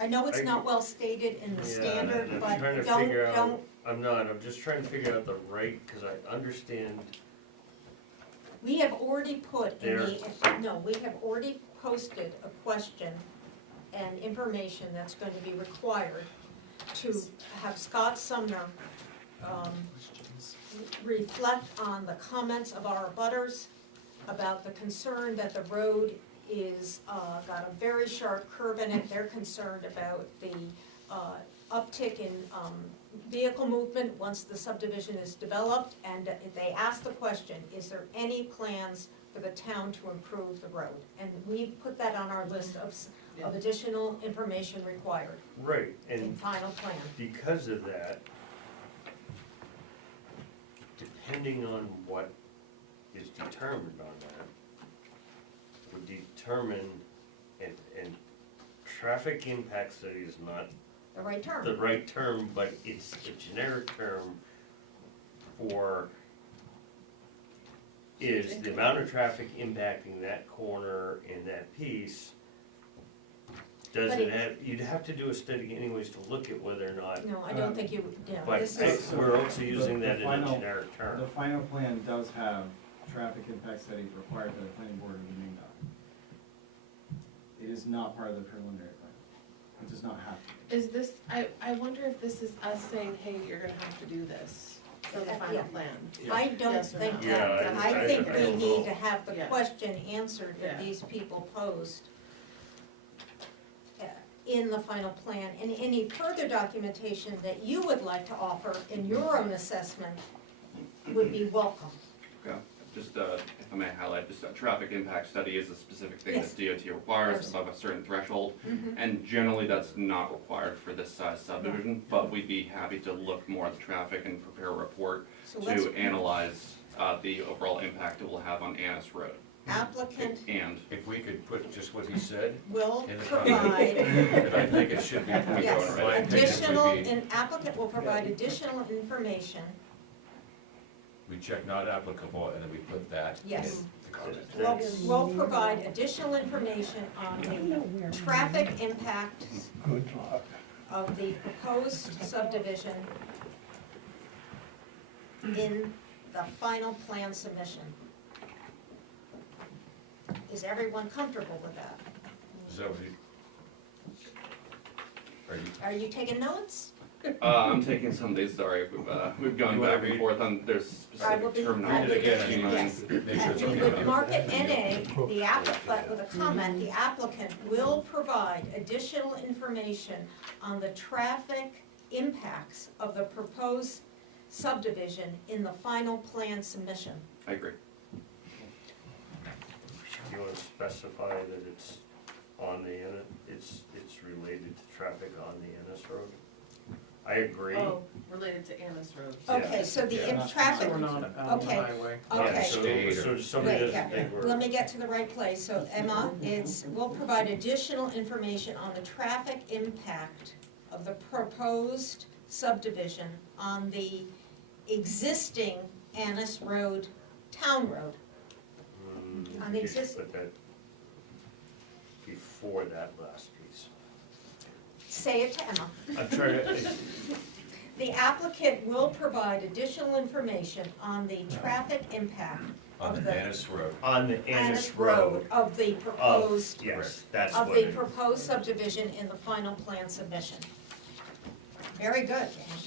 I know it's not well stated in the Yeah, standard, I'm but trying to don't, figure out- don't, I'm just trying to figure out the right, because I understand, we have already put in the, no, we have already posted a question and information that's going to be required to have Scott Sumner reflect on the comments of our abutters about the concern that the road is, got a very sharp curve in it. They're concerned about the uptick in vehicle movement once the subdivision is developed. And they asked the question, is there any plans for the town to improve the road? And we put that on our list of additional information required right, in and final plan. because of that, depending on what is determined on that, would determine, and traffic impact study is not The right term. the right term, but it's a generic term for, is the amount of traffic impacting that corner and that piece, does But it have, you'd have to do a study anyways to look at whether or not, No, I don't think you, yeah, but this is, we're also using that in a final- generic term. The final plan does have traffic impact study required by the planning board of the main dock. It is not part of the preliminary plan. It does not have to be. Is this, I wonder if this is us saying, hey, you're gonna have to do this for the Yeah. final plan. I don't Yes or think no? that, Yeah, I I think we don't need know. to have the Yeah. question answered that Yeah. these people posed in the final plan, and any further documentation that you would like to offer in your own assessment would be welcome. Okay, just, if I may highlight, just a traffic impact study is a specific thing Yes. that DOT requires Yes. above a certain threshold. Mhm. And generally, that's not required for this size subdivision, but we'd be happy to look more at the traffic and prepare a report So let's, to analyze, the overall impact it will have on Annis Road. applicant And If we could put just what he said, will In the provide, and I think it should be, Yes. my yes, opinion would additional, be, an applicant will provide additional information, we check not applicable, and then we put that in Yes. the comment. will provide additional information on the traffic impact Good luck. of the proposed subdivision in the final plan submission. Is everyone comfortable with that? Is that what you? Are you, Are you taking notes? I'm taking some of these, sorry, we've gone You wanna back and read? forth on, there's I will specific be- terminology. read it again, in mind. Yes. make sure it's We okay. would mark it NA, the applicant, but with a comment, the applicant will provide additional information on the traffic impacts of the proposed subdivision in the final plan submission. I agree. You want to specify that it's on the, it's related to traffic on the Ennis Road? I agree. Oh, related to Annis Road. Okay, so the Yeah. traffic, So we're not on the Okay. highway. Yeah, okay. so somebody Wait, doesn't yeah. think we're. Let me get to the right place. So Emma, it's, will provide additional information on the traffic impact of the proposed subdivision on the existing Annis Road, Town Road. On the You should exist- put that before that last piece. Say it to Emma. I'm trying to, The applicant will provide additional information on the traffic impact On of the the Annis Road. on the Annis Ennis Road Road of the proposed, yes, that's of what the it, proposed subdivision in the final plan submission. Very good, Dan.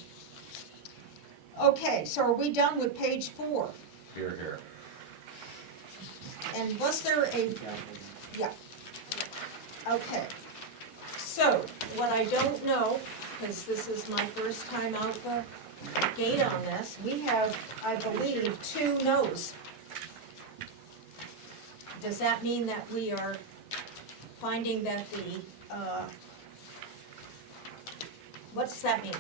Okay, so are we done with page 4? Here, here. And was there a, yeah. Okay. So, what I don't know, because this is my first time out the gate on this, we have, I believe, 2 no's. Does that mean that we are finding that the, what does that mean?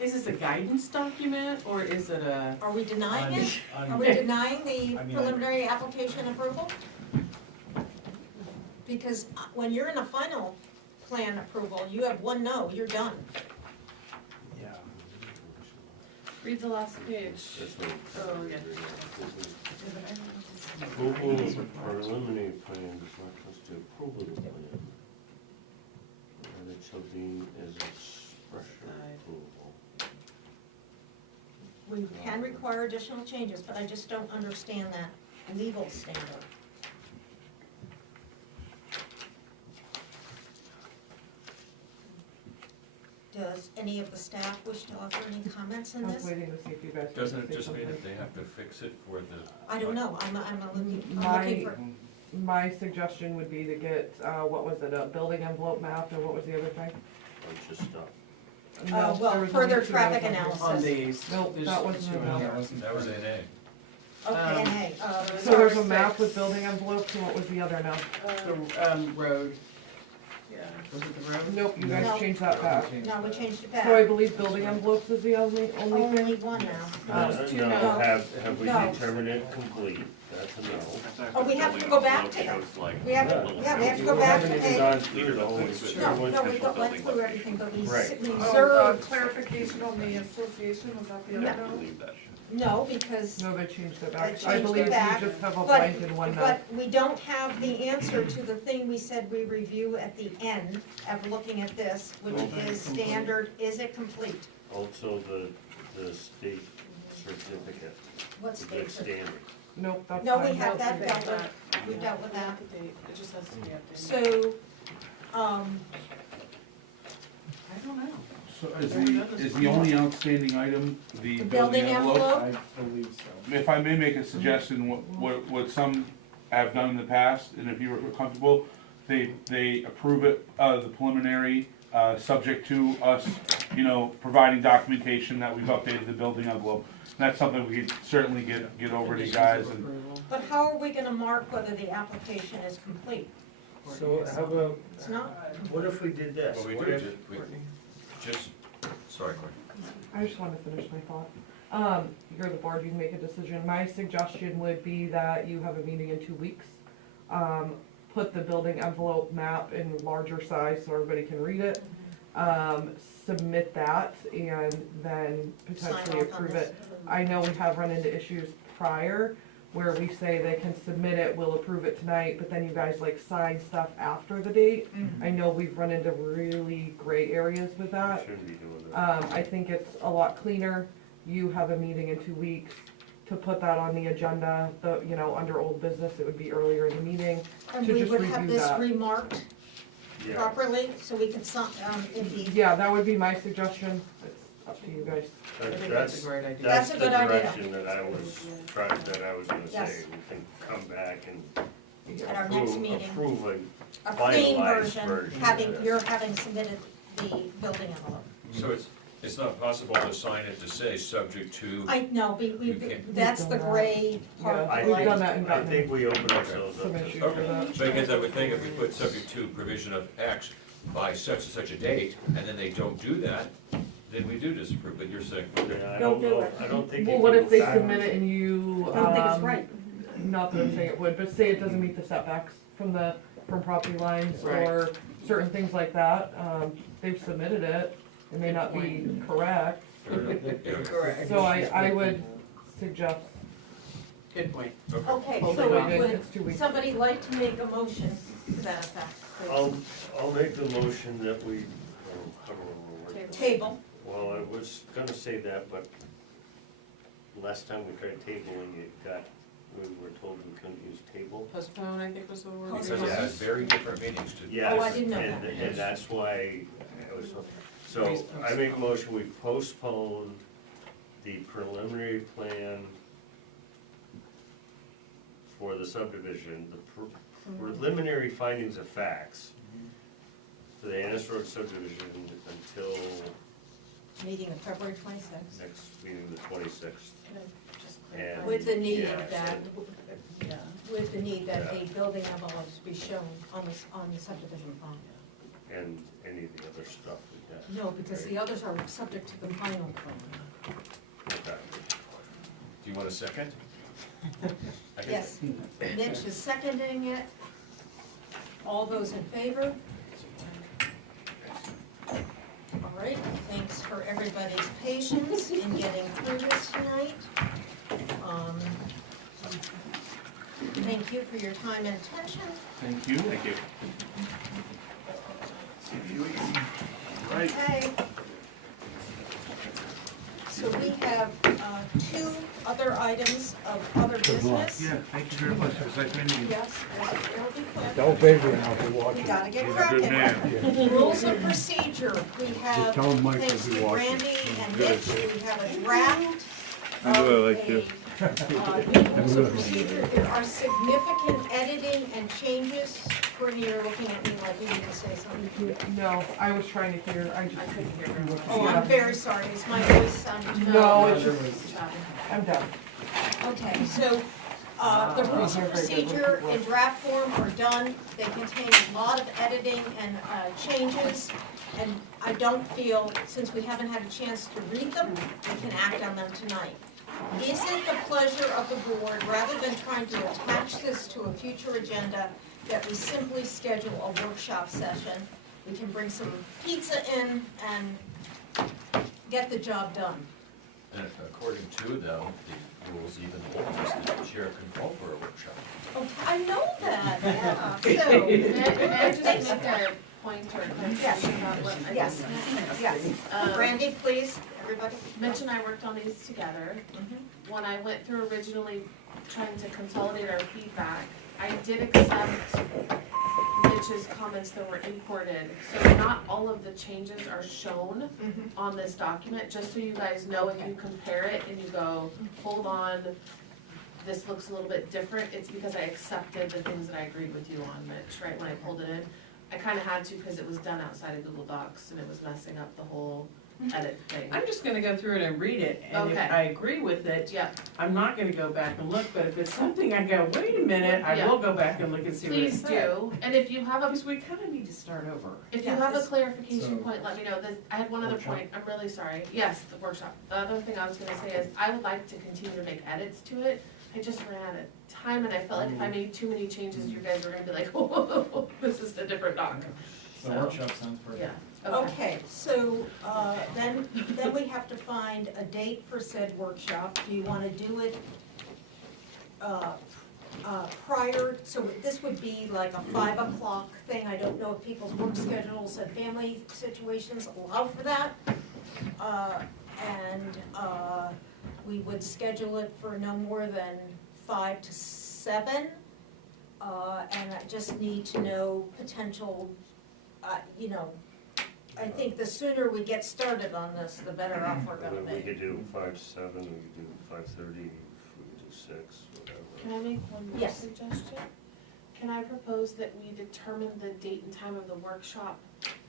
Is this a guidance document, or is it a? Are we denying it? On- Are we denying the I mean, preliminary application approval? Because when you're in a final plan approval, you have 1 no, you're done. Yeah. Read the last page. that's what. Oh, yeah. Approval of the preliminary plan does not constitute approval of the plan. And it shall be as expression approval. We can require additional changes, but I just don't understand that legal standard. Does any of the staff wish to offer any comments on I was this? waiting to see if you guys. Doesn't it say just mean something. that they have to fix it for the? I don't know, I'm looking My- for, My suggestion would be to get, what was it, a building envelope map, or what was the other thing? Bunch of stuff. No, well, there was further only 2 traffic no's on here. analysis. On these. Nope, There's that wasn't two a no. in there. That was NA. okay, and hey, So there's a Star map six. with building envelopes, and what was the other no? The, road, Yeah. was it the road? Nope, you No. guys changed that back. no, we changed it So I back. believe building envelopes is the only thing. Only 1 now. There's 2 No, no's. have we No. determined it complete? That's a no. Oh, we have to go back to that. We have to, yeah, we have to go back to We've page. gone through the whole, No, everyone's no, we went through everything, but we Right. reserved, clarification on the association, was that the No. I believe that should. no, because, No, they changed it They back. changed I it believe you back, just have a but- blank and 1 no. but we don't have the answer to the thing we said we review at the end of looking at this, which is standard, is it complete? also the state certificate. What the good states it? standing. Nope, that's No, fine. we have that Nope, dealt with, that. we dealt with that. The date, it just has to be updated. So, I don't know. So is the only outstanding item the The building building envelope? envelope? I believe so. If I may make a suggestion, what some have done in the past, and if you were comfortable, they approve it, the preliminary, subject to us, providing documentation that we've updated the building envelope. And that's something we could certainly get over to you guys and. But how are we gonna mark whether the application is complete? So how about, It's not, what if we did this? Well, we What do, if- just, sorry, Courtney. I just wanted to finish my thought. You're the board, you can make a decision. My suggestion would be that you have a meeting in 2 weeks. Put the building envelope map in larger size so everybody can read it. Submit that and then sign potentially off on approve this. it. I know we have run into issues prior where we say they can submit it, we'll approve it tonight, but then you guys like sign stuff after the date. I know we've run into really gray areas with that. Shouldn't be doing that. I think it's a lot cleaner. You have a meeting in 2 weeks to put that on the agenda, under old business, it would be earlier in the meeting. and To we just would have review this that. remarked Yeah, properly, so we can, indeed. Yeah, that would be my suggestion. It's up to you guys. I think that's a great idea. That's a the good idea. direction that I was gonna Yes. say. We can come back and At our next meeting, approve a clean finalized version, version. you're having submitted the building envelope. So it's not possible to sign it to say, subject to, I know, You can't- that's the gray part of Yeah, the we've done light. that and I gotten think we open ourselves some up to. issues with okay, that. because I would think if we put subject to provision of X by such and such a date, and then they don't do that, then we do disapprove, but you're saying, Yeah, I Don't don't do know, it. I don't think. Well, you what can if they go submit backwards. it and you, I don't think it's right. not that I'm saying it would, but say it doesn't meet the setbacks from property lines Right. or certain things like that, they've submitted it, it may not be correct. Correct. So I would suggest, Good point. Okay, Hold so it on. would It's 2 weeks. somebody like to make a motion to that effect, please? I'll make the motion that we, how do I word this? Table, Well, I was gonna say that, but last time we tried tabling, we were told we couldn't use table. Postpone, I think was the word. because it has very different meanings to. Yes, Oh, I didn't know and- that. And that's why I was, so I make a motion, we postpone the preliminary plan for the subdivision, the preliminary findings of facts for the Annis Road subdivision until meeting of February 26th, next meeting, the 26th. Just And- clarify. with the need Yeah, that, Yeah. with the need that Yeah. the building envelopes be shown on the subdivision plan. And any of the other stuff we got. No, because the others are subject to the final plan. Okay. Do you want a second? I can- Yes, Mitch is seconding it. All those in favor? All right, thanks for everybody's patience in getting through this tonight. Thank you for your time and attention. Thank you. Thank you. Okay. So we have two other items of other business. Yeah, thank you very much. It was like meeting you. Yes, it'll be quick. Don't baby and I'll be We watching. gotta get He's a good cracking. man. Rules of procedure, we have, tell him Mike will thanks be to watching. Randy and Mitch, we have a draft I know I of like you. rules of procedure. There are significant editing and changes. Courtney, you're looking at me like you need to say something. no, I was trying to hear, I just, couldn't hear very much. Oh, I'm very sorry, is my voice sounding too No, loud? it's just, I'm done. Okay, so, the rules of procedure in draft form are done. They contain a lot of editing and, changes. And I don't feel, since we haven't had a chance to read them, we can act on them tonight. Is it the pleasure of the board, rather than trying to attach this to a future agenda, that we simply schedule a workshop session? We can bring some pizza in and get the job done. And according to them, the rules even hold us, the chair can call for a workshop. Oh, I know that, yeah, so. May I just make a point or clarification about what I Yes, just yes. Um, Brandy, please, everybody. Mitch and I worked on these together. Mhm. When I went through originally trying to consolidate our feedback, I did accept Mitch's comments that were imported. So not all of the changes are shown Mhm. on this document, just so you guys know if you compare it and you go, hold on, this looks a little bit different, it's because I accepted the things that I agreed with you on, Mitch, right, when I pulled it in. I kinda had to, cause it was done outside of Google Docs and it was messing up the whole edit thing. I'm just gonna go through it and read it, and if Okay. I agree with it, Yeah, I'm not gonna go back and look, but if it's something I go, wait a minute, I Yeah. will go back and look and see what it please said. do, and if you have a Because we kinda need to start over. If you Yeah, have a this- clarification So- point, let me know. I had one other Workshop? point, I'm really sorry. Yes, the workshop. The other thing I was gonna say is, I would like to continue to make edits to it. I just ran out of time, and I felt like if I made too many changes, you guys were gonna be like, whoa, this is a different doc. The So, workshop sounds perfect. Yeah, okay. Okay, so, then we have to find a date for said workshop. Do you wanna do it, prior, so this would be like a 5 o'clock thing? I don't know if people's work schedules and family situations allow for that. We would schedule it for no more than 5 to 7. And I just need to know potential, you know, I think the sooner we get started on this, the better off we're gonna We be. could do 5 to 7, we could do 5:30, we could do 6, whatever. Can I make one more Yes. suggestion? Can I propose that we determine the date and time of the workshop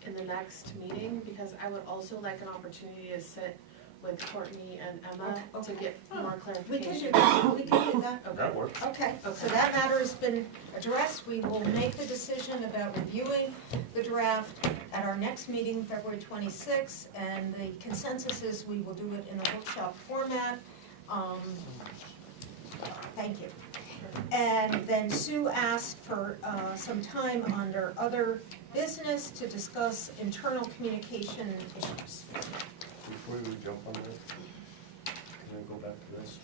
in the next meeting? Because I would also like an opportunity to sit with Courtney and Emma to Okay. get more We can clarification. do that, we can do that. That works. Okay, so Okay. that matter has been addressed. We will make the decision about reviewing the draft at our next meeting, February 26th, and the consensus is we will do it in a workshop format. Thank you. And then Sue asked for some time under other business to discuss internal communication issues. Before we jump on that, can I go back to this?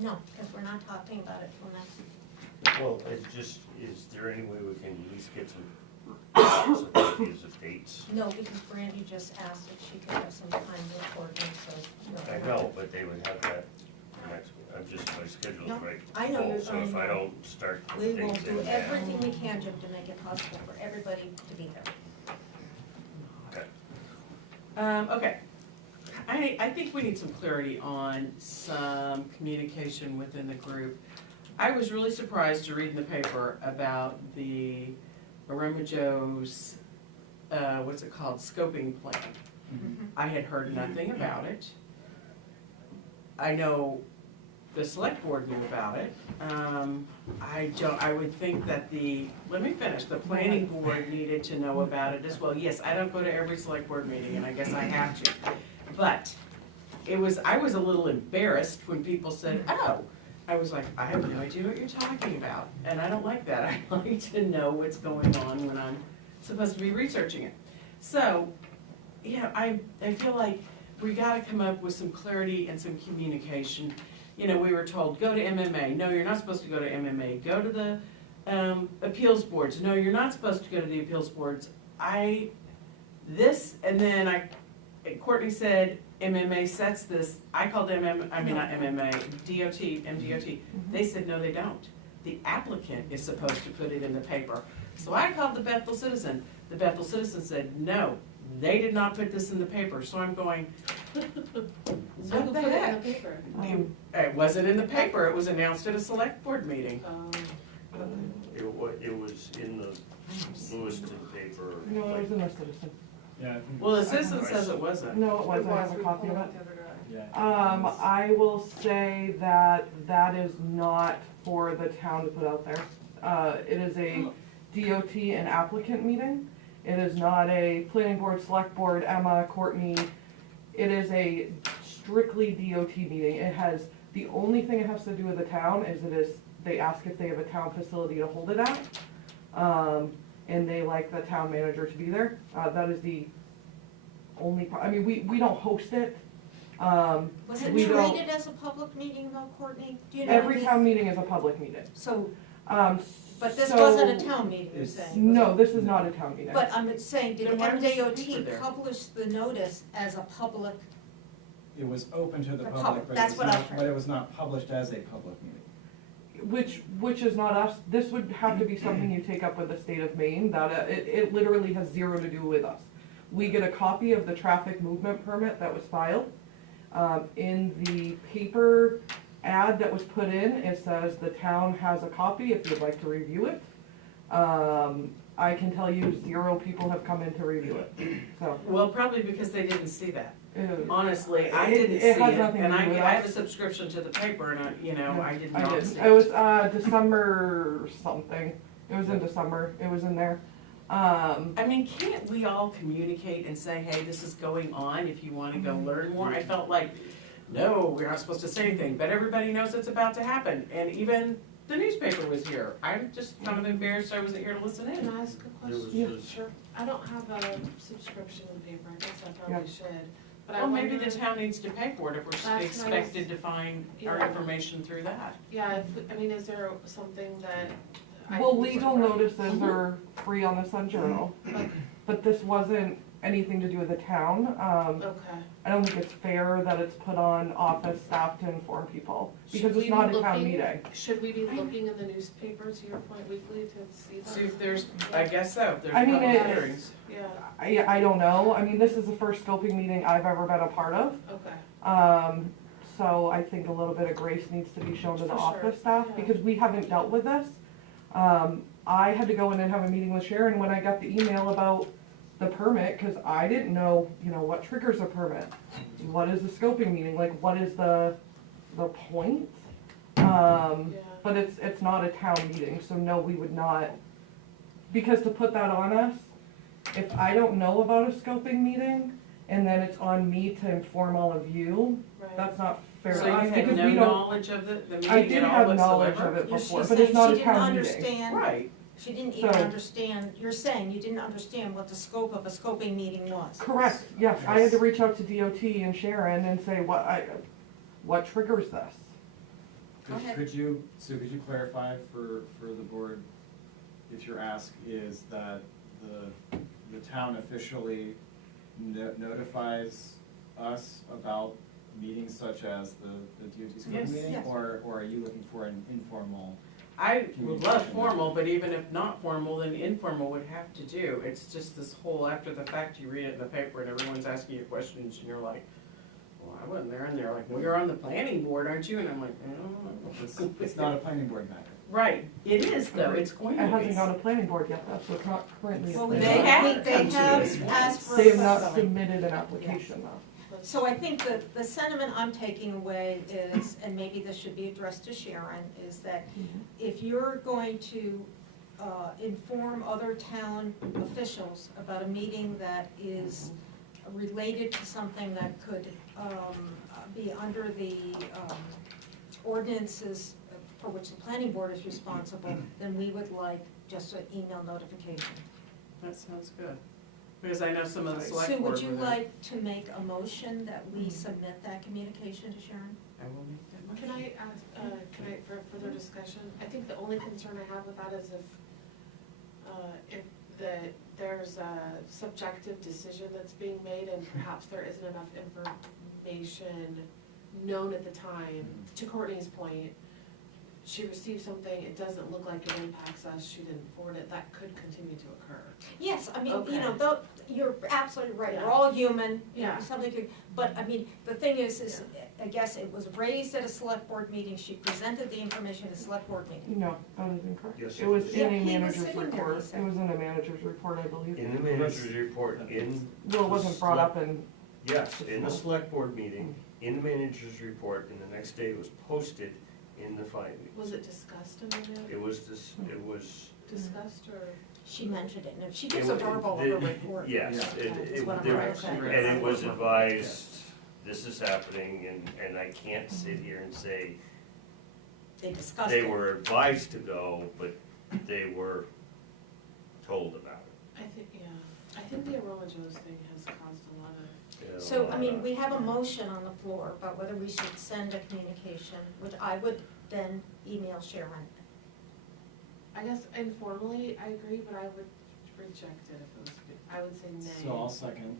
No, because we're not talking about it till next. Well, it just, is there any way we can at least get some ideas of dates? No, because Brandy just asked if she could have some time with Courtney, so. I know, but they would have that next, I'm just, my schedule's No, right I know full, you're so if fine. I don't start We will things do in now. everything we can, Jim, to make it possible for everybody to be there. Okay. I think we need some clarity on some communication within the group. I was really surprised to read in the paper about the Aroma Joe's, what's it called, scoping plan. I had heard nothing about it. I know the select board knew about it. I would think that let me finish, the planning board needed to know about it as well. Yes, I don't go to every select board meeting, and I guess I have to. But I was a little embarrassed when people said, oh, I was like, I have no idea what you're talking about, and I don't like that. I like to know what's going on when I'm supposed to be researching it. So, yeah, I feel like we gotta come up with some clarity and some communication. You know, we were told, go to MMA. No, you're not supposed to go to MMA. Go to the appeals boards. No, you're not supposed to go to the appeals boards. And then Courtney said MMA sets this. I called not MMA, MDOT. They said, no, they don't. The applicant is supposed to put it in the paper. So I called the Bethel Citizen. The Bethel Citizen said, no, they did not put this in the paper. So I'm going, So what who the put it in heck? the paper? It wasn't in the paper, it was announced at a select board meeting. It was in the Lewiston paper. No, it was in our citizen. Yeah, I think Well, the it's- citizen says it wasn't. No, it wasn't, I have a copy of it. yeah. I will say that that is not for the town to put out there. It is a DOT and applicant meeting. It is not a planning board, select board, Emma, Courtney. It is a strictly DOT meeting. It has, the only thing it has to do with the town is they ask if they have a town facility to hold it at. And they like the town manager to be there. That is the only, I mean, we don't host it. Was it We don't- treated as a public meeting though, Courtney? Do you know? Every town meeting is a public meeting. So, But this So- wasn't a town meeting, you're It's- saying? was No, it? this is not a town meeting. But I'm saying, did Then why was the MDOT paper there? publish the notice as a public? It was open to the The public, public, but that's it was what I not, heard. but it was not published as a public meeting. Which is not us, this would have to be something you take up with the state of Maine, that it literally has zero to do with us. We get a copy of the traffic movement permit that was filed. In the paper ad that was put in, it says the town has a copy if you'd like to review it. I can tell you 0 people have come in to review it, so. Well, probably because they didn't see that. uh, Honestly, I It- didn't it see has it, nothing and to do with I have a us. subscription to the paper, and I did I not did. see It was December something. It was in December. It was in there. I mean, can't we all communicate and say, hey, this is going on, if you wanna go learn more? I felt like, no, we're not supposed to say anything, but everybody knows it's about to happen, and even the newspaper was here. I'm just kind of embarrassed I wasn't here to listen Can in. I ask a There was question? this- Sure. I don't have a subscription in paper, I guess I probably should, but I Well, maybe wonder- the town needs to pay for it if we're Last night- expected to find our Yeah. information through that. Yeah, I mean, is there something that? I Well, can legal sort of- notices are free on the Sun Journal, Okay, but this wasn't anything to do with the town. okay. I don't think it's fair that it's put on office staff to inform people, Should because we it's be not a town looking- meeting. Should we be looking in the newspaper, to your point, weekly to see that? See if there's, I guess so, if there's I mean, public it- hearings. Yeah, I don't know. I mean, this is the first scoping meeting I've ever been a part of. okay, So I think a little bit of grace needs to be shown to the For sure, office staff, yeah. because we haven't dealt with this. I had to go in and have a meeting with Sharon when I got the email about the permit, cause I didn't know, what triggers a permit. What is the scoping meeting, like, what is the point? yeah. But it's not a town meeting, so no, we would not, because to put that on us, if I don't know about a scoping meeting, and then it's on me to inform all of you, Right. that's not fair So to you us, had because no we don't. knowledge of the I meeting did at all have knowledge whatsoever? of it She's before, but saying it's not she a didn't town meeting. understand, Right, she didn't even So- understand, you're saying you didn't understand what the scope of a scoping meeting was. Correct, yes, I had to reach out to DOT and Sharon and say, what triggers this? Go ahead. Could you clarify for the board, if your ask is that the town officially notifies us about meetings such as the DOT Yes, scoping meeting? yes. Or are you looking for an informal? I would love formal, but even if not formal, then informal would have to do. It's just this whole, after the fact, you read it in the paper and everyone's asking you questions and you're like, well, I wasn't there, and they're like, well, you're on the planning board, aren't you? And I'm like, oh. It's not a planning board matter. Right, it is though, it's going It to hasn't be. gone to planning board yet, though, so it's not currently. Well, a they planning have board. come to us have once. asked for. They have not a- submitted an application though. So I think that the sentiment I'm taking away is, and maybe this should be addressed to Sharon, is that if you're going to inform other town officials about a meeting that is related to something that could be under the ordinances for which the planning board is responsible, then we would like just an email notification. That sounds good, because I know some of the Sue, select board would you were there. like to make a motion that we submit that communication to Sharon? I will make that motion. Can I ask, for further discussion? I think the only concern I have with that is if there's a subjective decision that's being made and perhaps there isn't enough information known at the time. To Courtney's point, she received something, it doesn't look like it impacts us, she didn't forward it, that could continue to occur. Yes, I mean, you Okay. know, though, you're absolutely right, we're Yeah. all human, you know, Yeah. something could, but I mean, the thing is, I guess it was raised at a select board meeting, she presented the information at a select board meeting. No, that is incorrect. Yes, It was it is. in Yeah, a he was manager's sitting there, he report. said. It was in a manager's report, I believe. In the manager's report, Well, it wasn't brought up in, yes, in the select board meeting, in the manager's report, and the next day it was posted in the findings. Was it discussed in the minute? It was Discussed or? She mentioned it, and she It gives a was- verbal of her report. Yes, That's what I'm there- trying to say. and it was advised, this is happening, and I can't sit here and say They discussed they it. were advised to go, but they were told about it. I think the Aroma Joe's thing has caused a lot of. You know, So, I mean, we have a motion on the floor about whether we should send a communication, which I would then email Sharon. I guess informally, I agree, but I would reject it if it was, I would say nay. So I'll second.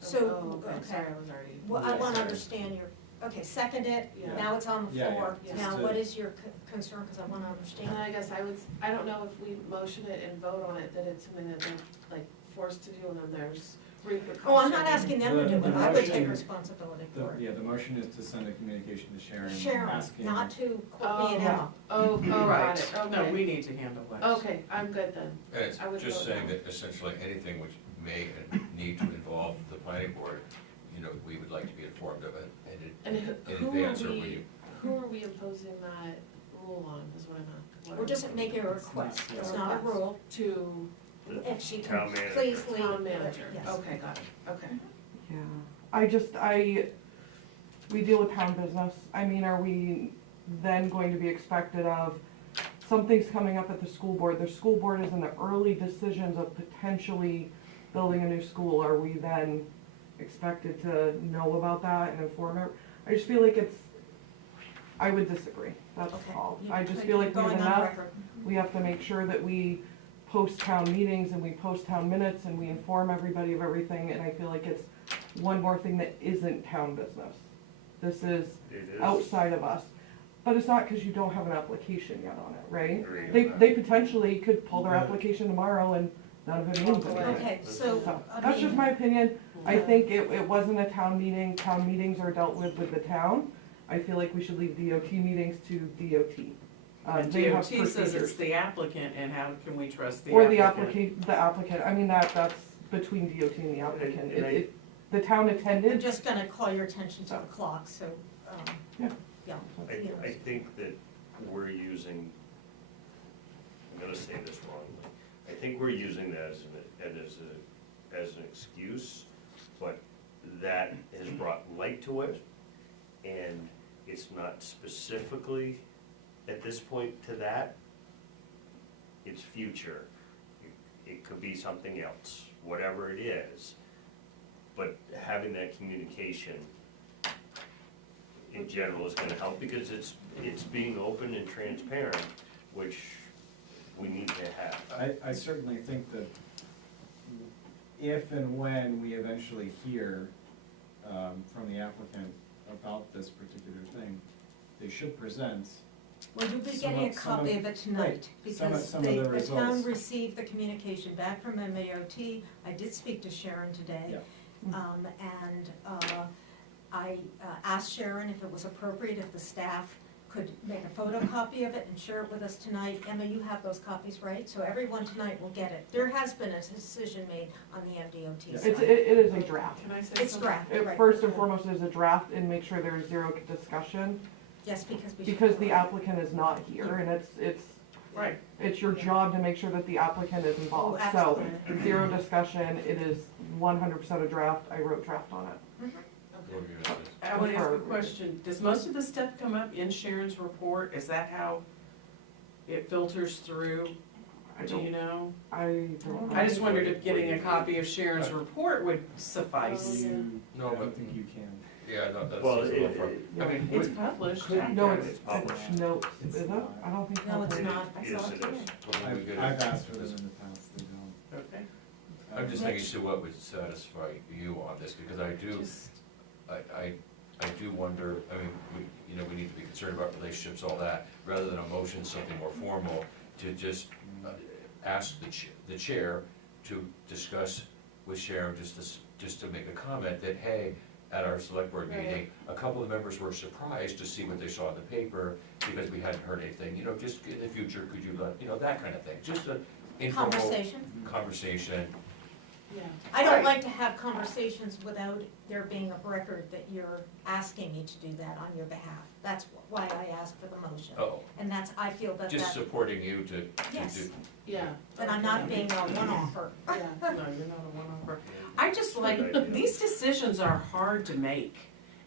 So, Oh, okay, okay. sorry, I was already. Well, I Yeah, wanna sorry. understand your, okay, second it, Yeah. now it's on the Yeah, floor. yeah. Now, Just what to- is your concern, cause I wanna And understand. then I guess I would, I don't know if we motion it and vote on it, that it's something that they're like forced to do and then there's repercussions. Oh, I'm not asking them to do The it, I would take motion- responsibility for it. Yeah, the motion is to send a communication to Sharon Sharon, asking. not to Courtney and Oh, Emma. Oh, got Right. it, No, okay. we need to handle that. Okay, I'm good then. And it's I would just vote saying no. that essentially anything which may need to involve the planning board, you know, we would like to be informed of it And in who are advance, or when we, you. who are we imposing that rule on, is what I'm at. We're just making a request, Yeah. it's not a rule, To if she Town can manager. please leave. town manager, Yes. okay, got it, okay. Yeah, we deal with town business. I mean, are we then going to be expected of, something's coming up at the school board, the school board is in the early decisions of potentially building a new school, are we then expected to know about that and inform it? I just feel like it's, I would disagree, that's Okay. all. You- I just feel like we have going on enough, record. we have to make sure that we post town meetings and we post town minutes and we inform everybody of everything, and I feel like it's one more thing that isn't town business. This is It is. outside of us, but it's not because you don't have an application yet on it, right? Agree on They, that. they potentially could pull their application tomorrow and none of it means Walk away. anything. Okay, so, So, I that's just mean, my opinion. I think it wasn't a town meeting, town meetings are dealt with the town. I feel like we should leave DOT meetings to DOT. And They have DOT says it's procedures. the applicant, and how can we trust the Or applicant? the applicant, I mean, that's between DOT and the applicant. And The town I'm attended, just gonna call your attention to the clock, so, Yeah. yeah. I think that we're using, I'm gonna say this wrongly, I think we're using that as an excuse, but that has brought light to it, and it's not specifically at this point to that, it's future. It could be something else, whatever it is, but having that communication in general is gonna help, because it's being open and transparent, which we need to have. I certainly think that if and when we eventually hear from the applicant about this particular thing, they should present. Well, you'll be Some getting a of- some copy of- of it tonight, right. because Some of the the town results. received the communication back from MAOT. I did speak to Sharon today. And I asked Sharon if it was appropriate if the staff could make a photocopy of it and share it with us tonight. Emma, you have those copies, right? So everyone tonight will get it. There has been a decision made on the MDOT it side. is a draft. Can I say It's something? draft, It right. first and foremost is a draft, and make sure there's zero discussion, Yes, because we. because the applicant is not here, and Right. it's your job to make sure that the applicant is involved. Oh, So, absolutely. zero discussion, it is 100% a draft, I wrote draft on it. What were you gonna say? I want to ask a question. Does most of the stuff come up in Sharon's report? Is that how it filters through? I Do you don't, know? I don't know. I just wondered if getting a copy of Sharon's report would suffice. No, I but, don't think you can. yeah, no, that's. Well, that's a little far. I mean, It's published. No, It's it's published. notes, It's is it? not. I don't think. No, it's so. not. I Yes, saw it it today. is. what would we get? I've asked for them in the past, they don't. Okay. I'm just thinking, so what would satisfy you on this, because I do, Just- I do wonder, I mean, we need to be concerned about relationships, all that, rather than a motion, something more formal, to just ask the chair to discuss with Sharon, just to make a comment that, hey, at our select board meeting, Right. a couple of members were surprised to see what they saw in the paper, because we hadn't heard anything, just in the future, could you let, that kind of thing, just an informal conversation. Yeah. I don't Right. like to have conversations without there being a record that you're asking me to do that on your behalf. That's why I asked for the motion. Oh, And that's, I feel that just that, supporting you to Yes. do. Yeah. that I'm not being a one-offer. Yeah. No, you're not a one-offer. I just like, Good idea. these decisions are hard to make,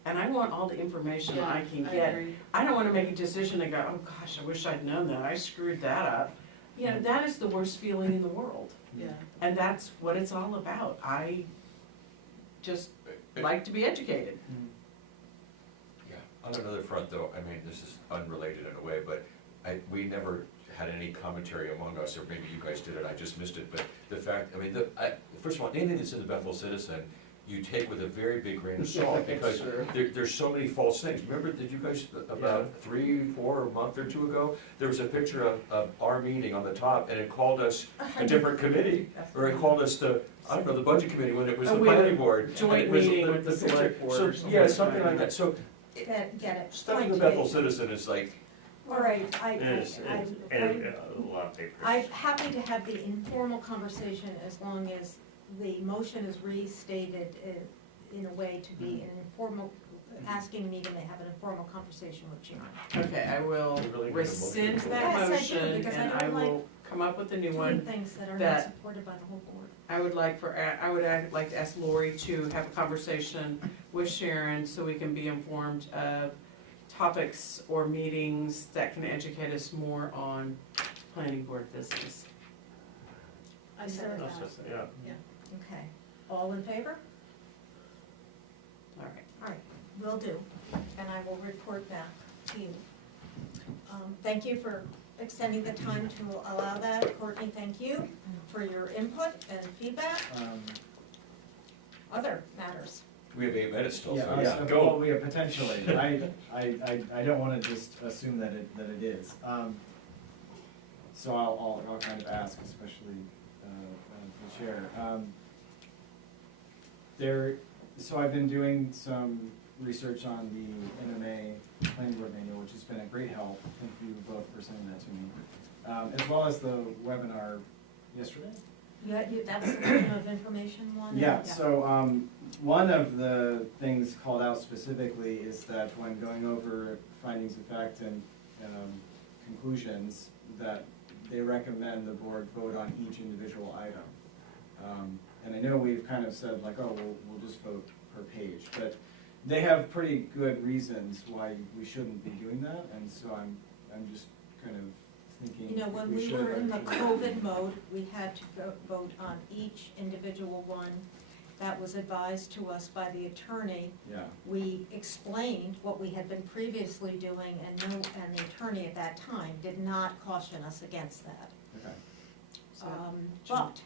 and I want all the information I can get. agree. I don't wanna make a decision and go, oh gosh, I wish I'd known that, I screwed that up. That is the worst feeling in the world, Yeah. and that's what it's all about. I just like to be educated. Yeah, on another front though, I mean, this is unrelated in a way, but we never had any commentary among us, or maybe you guys did it, I just missed it, but the fact, I mean, first of all, anything that's in the Bethel Citizen, you take with a very big grain of salt, because there's so many false things. Remember, did you guys, about 3, 4, a month or 2 ago, there was a picture of our meeting on the top, and it called us a different committee, or it called us the, I don't know, the budget committee when it was the we were planning board. joint And it was meeting with the picture. select board So, or something. yeah, something like that, so, Get it. stuff in the Point Bethel taken. Citizen is like, All right, And a lot of papers. I'm happy to have the informal conversation as long as the motion is restated in a way to be an informal, asking me to have an informal conversation with Sharon. Okay, I will You really need a rescind motion. that Yes, I do, motion, because I and I don't like will come up with a new Doing one. things that are not that- supported by the whole board. I would like to ask Lori to have a conversation with Sharon so we can be informed of topics or meetings that can educate us more on planning board business. I said That's that. just- Yeah. Okay, all in favor? All right. All right, will do, and I will report back to you. Thank you for extending the time to allow that. Courtney, thank you for your input and feedback. Other matters? we have 8 minutes still, so Yeah, yeah, well, go. we have potentially, I don't wanna just assume that it is. So I'll kind of ask, especially, the chair. So I've been doing some research on the MMA planning board manual, which has been a great help. Thank you both for sending that to me. As well as the webinar yesterday. Yeah, that was the Freedom of Information one? Yeah, so, one of the things called out specifically is that when going over findings of fact and, conclusions, that they recommend the board vote on each individual item. And I know we've kind of said like, oh, we'll just vote per page, but they have pretty good reasons why we shouldn't be doing that, and so I'm just kind of thinking. You know, when we should were in the actually- COVID mode, we had to vote on each individual one. That was advised to us by the attorney. Yeah, We explained what we had been previously doing, and the attorney at that time did not caution us against that. okay. But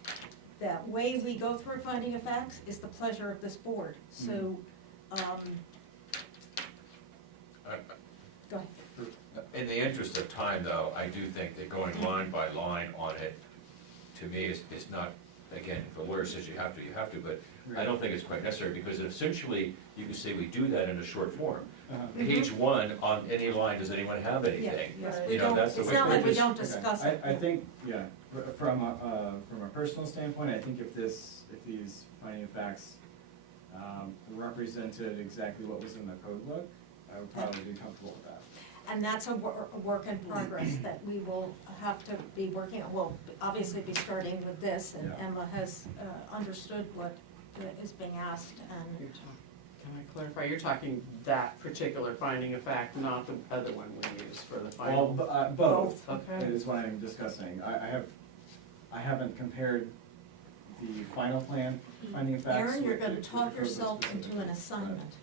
the way we go through finding of facts is the pleasure of this board, so, go ahead. In the interest of time, though, I do think that going line by line on it, to me, is not, again, if a lawyer says you have to, but I don't think it's quite necessary, because essentially, you can say we do that in a short form. Page 1, on any line, does anyone have anything? Yes, Right. we You know, don't, that's the it's way not we're like we just- don't Okay. discuss it. I think, yeah, from a personal standpoint, I think if these finding of facts represented exactly what was in the code book, I would probably be comfortable with that. And that's a work in progress that we will have to be working on. We'll obviously be starting with this, and Yeah. Emma has understood what is being asked, and Can I clarify, you're talking that particular finding of fact, not the other one we use for the Well, final? both Okay. is what I'm discussing. I haven't compared the final plan finding of facts. Aaron, you're with gonna the talk code book yourself specific, into an but- assignment.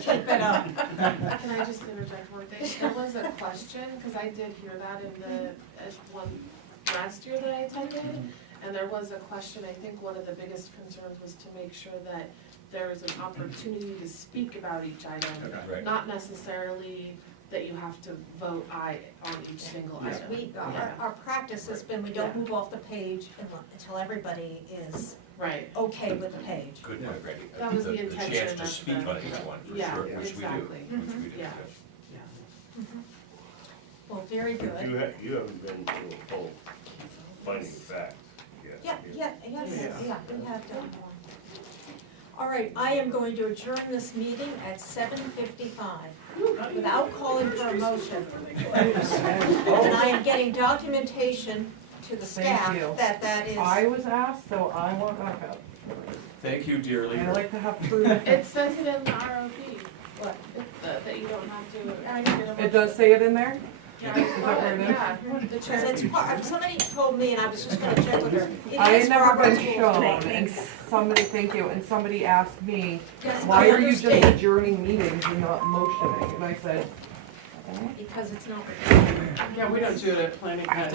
Keep it up. Can I just interject one thing? There was a question, because I did hear that in the, one last year that I attended, and there was a question, I think one of the biggest concerns was to make sure that there is an opportunity to speak about each item, Okay. Right. not necessarily that you have to vote aye on each single Yeah. item. Our practice has been, we don't move off the page until everybody is Right, okay with the page. Good point, Brandy. That was the The chance intention to of speak the- on each one, for Yeah, sure, which we do, exactly. which we do, Yeah. yes. Well, very good. You haven't been to a full finding of facts yet. Yeah, we have done one. All right, I am going to adjourn this meeting at 7:55 without calling for a motion. And I am getting documentation to the staff Thank you. that is. I was asked, so I want backup. Thank you, dear I leader. like to have proof. it says it in the ROP, what, that you don't have to. It does say it in there? Yeah, Is that where it is? yeah, the Because chair. it's part, somebody told me, and I was just gonna check with her. It I is had never Robert's been rules. shown, and somebody, thank you, and somebody asked me, Yes, why I are you just understand. adjourning meetings and not motioning? And I said, Okay. because it's not. Yeah, we don't do it at planning, at,